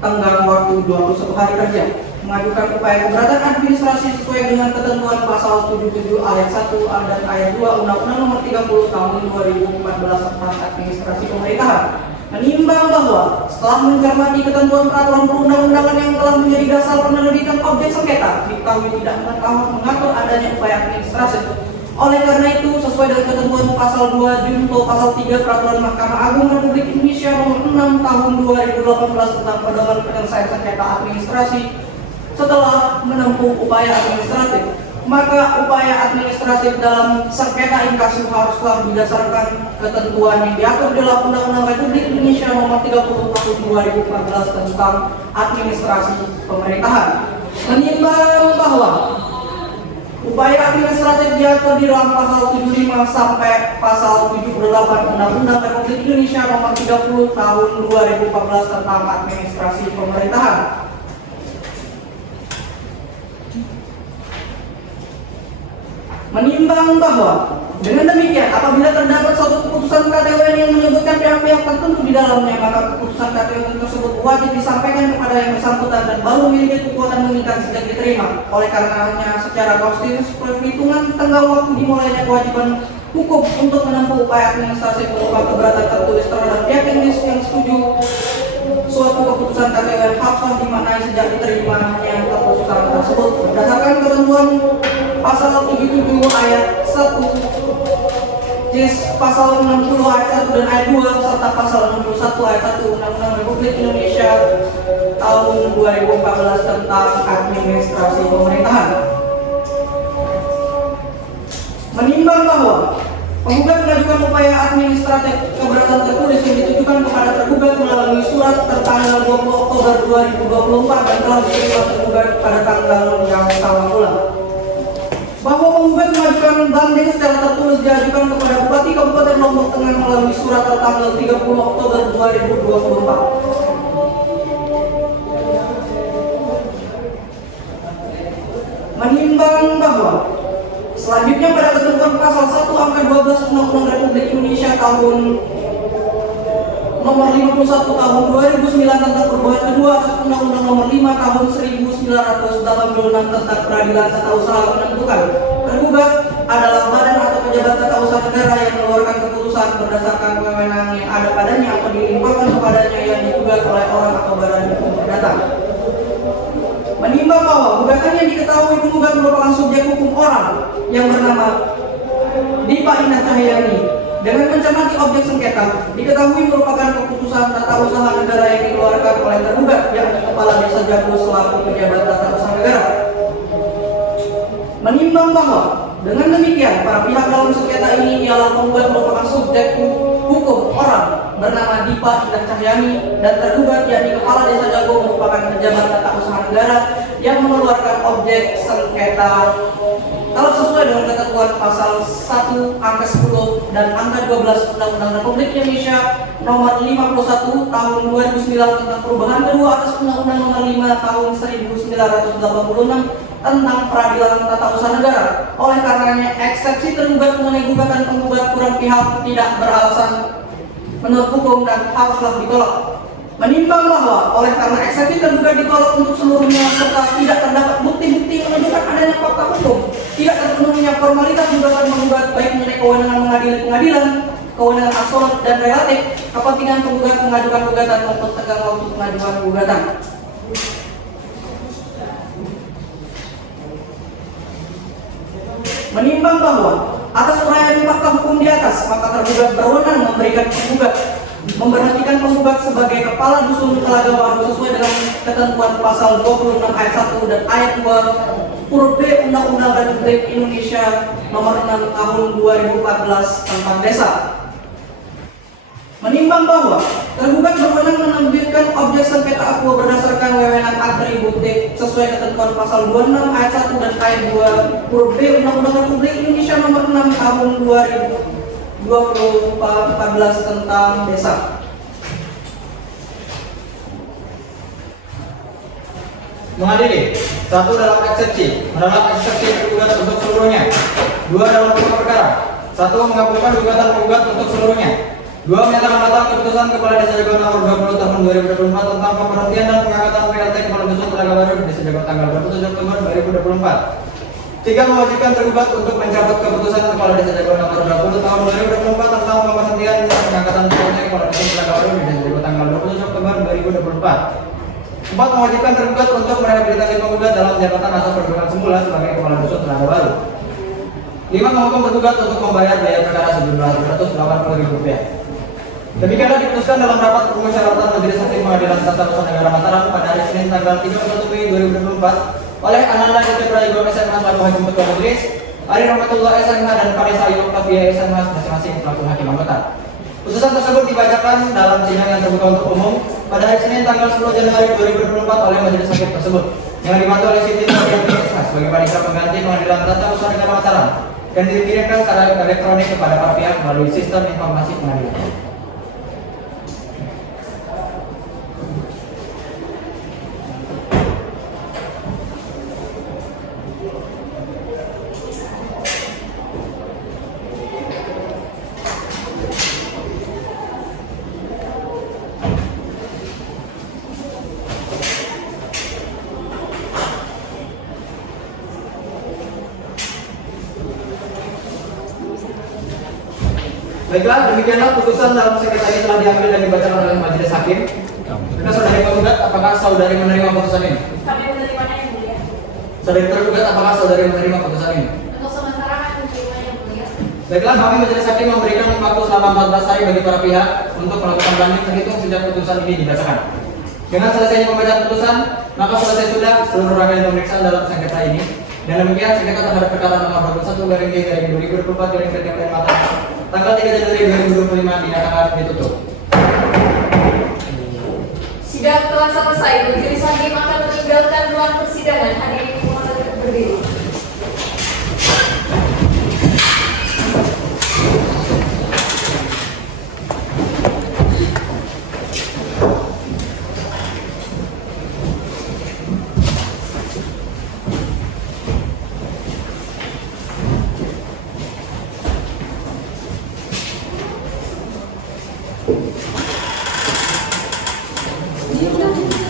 tenggang waktu 21 hari kerja. Mengajukan upaya keberatan administrasi sesuai dengan ketentuan pasal 77 ayat 1 dan ayat 2 Undang-Undang Nomor 30 Tahun 2014 tentang Administrasi Pemerintahan. Menimbang bahwa setelah mencermati ketentuan peraturan perundang-undangan yang telah menjadi dasar penerbitan objek sengketa, diketahui tidak mengatur adanya upaya administrasi. Oleh karena itu, sesuai dengan ketentuan pasal 2 Junto pasal 3 Peraturan Mahkamah Agung Republik Indonesia Nomor 6 Tahun 2018 tentang pedoman penyelesaian sengketa administrasi, setelah menempuh upaya administratif, maka upaya administratif dalam sengketa inkasu haruslah berdasarkan ketentuan yang diatur dalam Undang-Undang Republik Indonesia Nomor 30 Tahun 2014 tentang Administrasi Pemerintahan. Menimbang bahwa upaya administratif diatur di dalam pasal 75 sampai pasal 78 Undang-Undang Republik Indonesia Nomor 30 Tahun 2014 tentang Administrasi Pemerintahan. Menimbang bahwa dengan demikian apabila terdapat suatu keputusan KTWN yang menyebutkan pihak-pihak tertentu di dalamnya, maka keputusan KTWN tersebut wajib disampaikan kepada yang bersangkutan dan baru memiliki kekuatan mengikat sejak diterima. Oleh karenanya, secara konstitusi perhitungan tenggang waktu dimulainya kewajiban hukum untuk menempuh upaya administrasi berupa keberatan tertulis terhadap pihak yang setuju suatu keputusan KTWN haruslah dimaknai sejak diterimanya keputusan tersebut berdasarkan ketentuan pasal 77 ayat 1 pasal 60 ayat 1 dan ayat 2 serta pasal 61 ayat 1 Undang-Undang Republik Indonesia tahun 2014 tentang Administrasi Pemerintahan. Menimbang bahwa penggugat mengajukan upaya administratif keberatan tertulis yang ditujukan kepada tergugat melalui surat tertanggal 20 Oktober 2024 dan telah diterima tergugat pada tanggal yang sama pula. Bahwa penggugat mengajukan banding secara tertulis diajukan kepada Bupati Kabupaten Lombok Tengah melalui surat tertanggal 30 Oktober 2024. Menimbang bahwa selanjutnya pada ketentuan pasal 1 angka 12 Undang-Undang Republik Indonesia tahun Nomor 51 Tahun 2009 tentang perubahan kedua atas Undang-Undang Nomor 5 Tahun 1986 tentang Peradilan Tata Usaha menentukan tergugat adalah badan atau pejabat tata usaha negara yang mengeluarkan keputusan berdasarkan wewenang yang ada padanya atau dilimpahkan kepadanya yang digugat oleh orang atau badan hukum perdata. Menimbang bahwa gugatan yang diketahui penggugat merupakan subjek hukum orang yang bernama Dipa Indah Cahyani. Dengan mencermati objek sengketa, diketahui merupakan keputusan tata usaha negara yang dikeluarkan oleh tergugat, yakni Kepala Desa Jago selaku pejabat tata usaha negara. Menimbang bahwa dengan demikian para pihak dalam sengketa ini ialah penggugat merupakan subjek hukum orang bernama Dipa Indah Cahyani dan tergugat yakni Kepala Desa Jago merupakan pejabat tata usaha negara yang mengeluarkan objek sengketa kalau sesuai dengan ketentuan pasal 1 angka 10 dan angka 12 Undang-Undang Republik Indonesia Nomor 51 Tahun 2009 tentang perubahan kedua atas Undang-Undang Nomor 5 Tahun 1986 tentang Peradilan Tata Usaha Negara. Oleh karenanya, eksepsi tergugat mengenai gugatan penggugat kurang pihak tidak beralasan menurut hukum dan haruslah ditolak. Menimbang bahwa oleh karena eksepsi tergugat ditolak untuk seluruhnya serta tidak terdapat bukti-bukti menunjukkan adanya fakta hukum, tidak terpenuhinya formalitas gugatan menggugat baik mengenai kewenangan mengadili pengadilan, kewenangan absolut dan relatif, kepentingan penggugat mengajukan gugatan maupun tenggang waktu pengajuan gugatan. Menimbang bahwa atas uraian fakta hukum di atas, maka tergugat berwenang memberikan penggugat memberhentikan penggugat sebagai kepala dusun Telaga Waru sesuai dengan ketentuan pasal 26 ayat 1 dan ayat 2 huruf B Undang-Undang Republik Indonesia Nomor 6 Tahun 2014 tentang Desa. Menimbang bahwa tergugat berwenang menerbitkan objek sengketa akuo berdasarkan wewenang atribut D sesuai ketentuan pasal 26 ayat 1 dan ayat 2 huruf B Undang-Undang Republik Indonesia Nomor 6 Tahun 2014 tentang desa. Mengadili, 1 dalam eksepsi, menolak eksepsi tergugat untuk seluruhnya. 2 dalam pokok perkara, 1 mengabulkan gugatan tergugat untuk seluruhnya. 2 menyatakan batal keputusan Kepala Desa Jagoan Nomor 20 Tahun 2024 tentang pemberhentian dan pengangkatan PLT Kepala Dusun Telaga Baru di Desa Jagoan tanggal 27 Oktober 2024. 3 mewajibkan tergugat untuk mencabut keputusan Kepala Desa Jagoan Nomor 20 Tahun 2024 tentang pemberhentian dan pengangkatan PLT Kepala Dusun Telaga Baru di Desa Jagoan tanggal 27 Oktober 2024. 4 mewajibkan tergugat untuk merehabilitasi penggugat dalam jabatan asal pergugat semula sebagai Kepala Dusun Telaga Baru. 5 menghukum tergugat untuk membayar biaya perkara sejumlah Rp280.000. Demikianlah diputuskan dalam rapat permusyawaratan Majelis Hakim Pengadilan Tata Usaha Negara Mataram pada hari Senin tanggal 31 Mei 2024 oleh Ananda Dr. Prayogo SMH selaku Hakim Ketua Majelis, Ari Rahmatullah SMH dan Vanessa Yoktavia SMH masing-masing selaku Hakim Anggota. Putusan tersebut dibacakan dalam sidang yang terbuka untuk umum pada hari Senin tanggal 10 Januari 2024 oleh Majelis Hakim tersebut yang dibantu oleh Siti Nurhayati SMH sebagai panitia pengganti Pengadilan Tata Usaha Negara Mataram dan dikirimkan secara elektronik kepada para pihak melalui sistem informasi pengadilan. Baiklah, demikianlah putusan dalam sengketa ini telah diambil dan dibacakan oleh Majelis Hakim. Maka saudari penggugat, apakah saudari menerima putusan ini? Kami menerimanya yang mulia. Saudari tergugat, apakah saudari menerima putusan ini? Untuk sementara kami menerima yang mulia. Baiklah, kami Majelis Hakim memberikan waktu selama 14 hari bagi para pihak untuk melakukan banding terhitung sejak putusan ini dibacakan. Dengan selesainya pembacaan putusan, maka selesai sudah seluruh rangkaian pemeriksaan dalam sengketa ini. Dan demikian sengketa terhadap perkara nomor 21/G/2024 Mataram tanggal 3 Januari 2025 dinyatakan ditutup. Sidang telah selesai. Majelis Hakim akan meninggalkan ruang persidangan. Hadirin dimohon untuk berdiri. Thank you.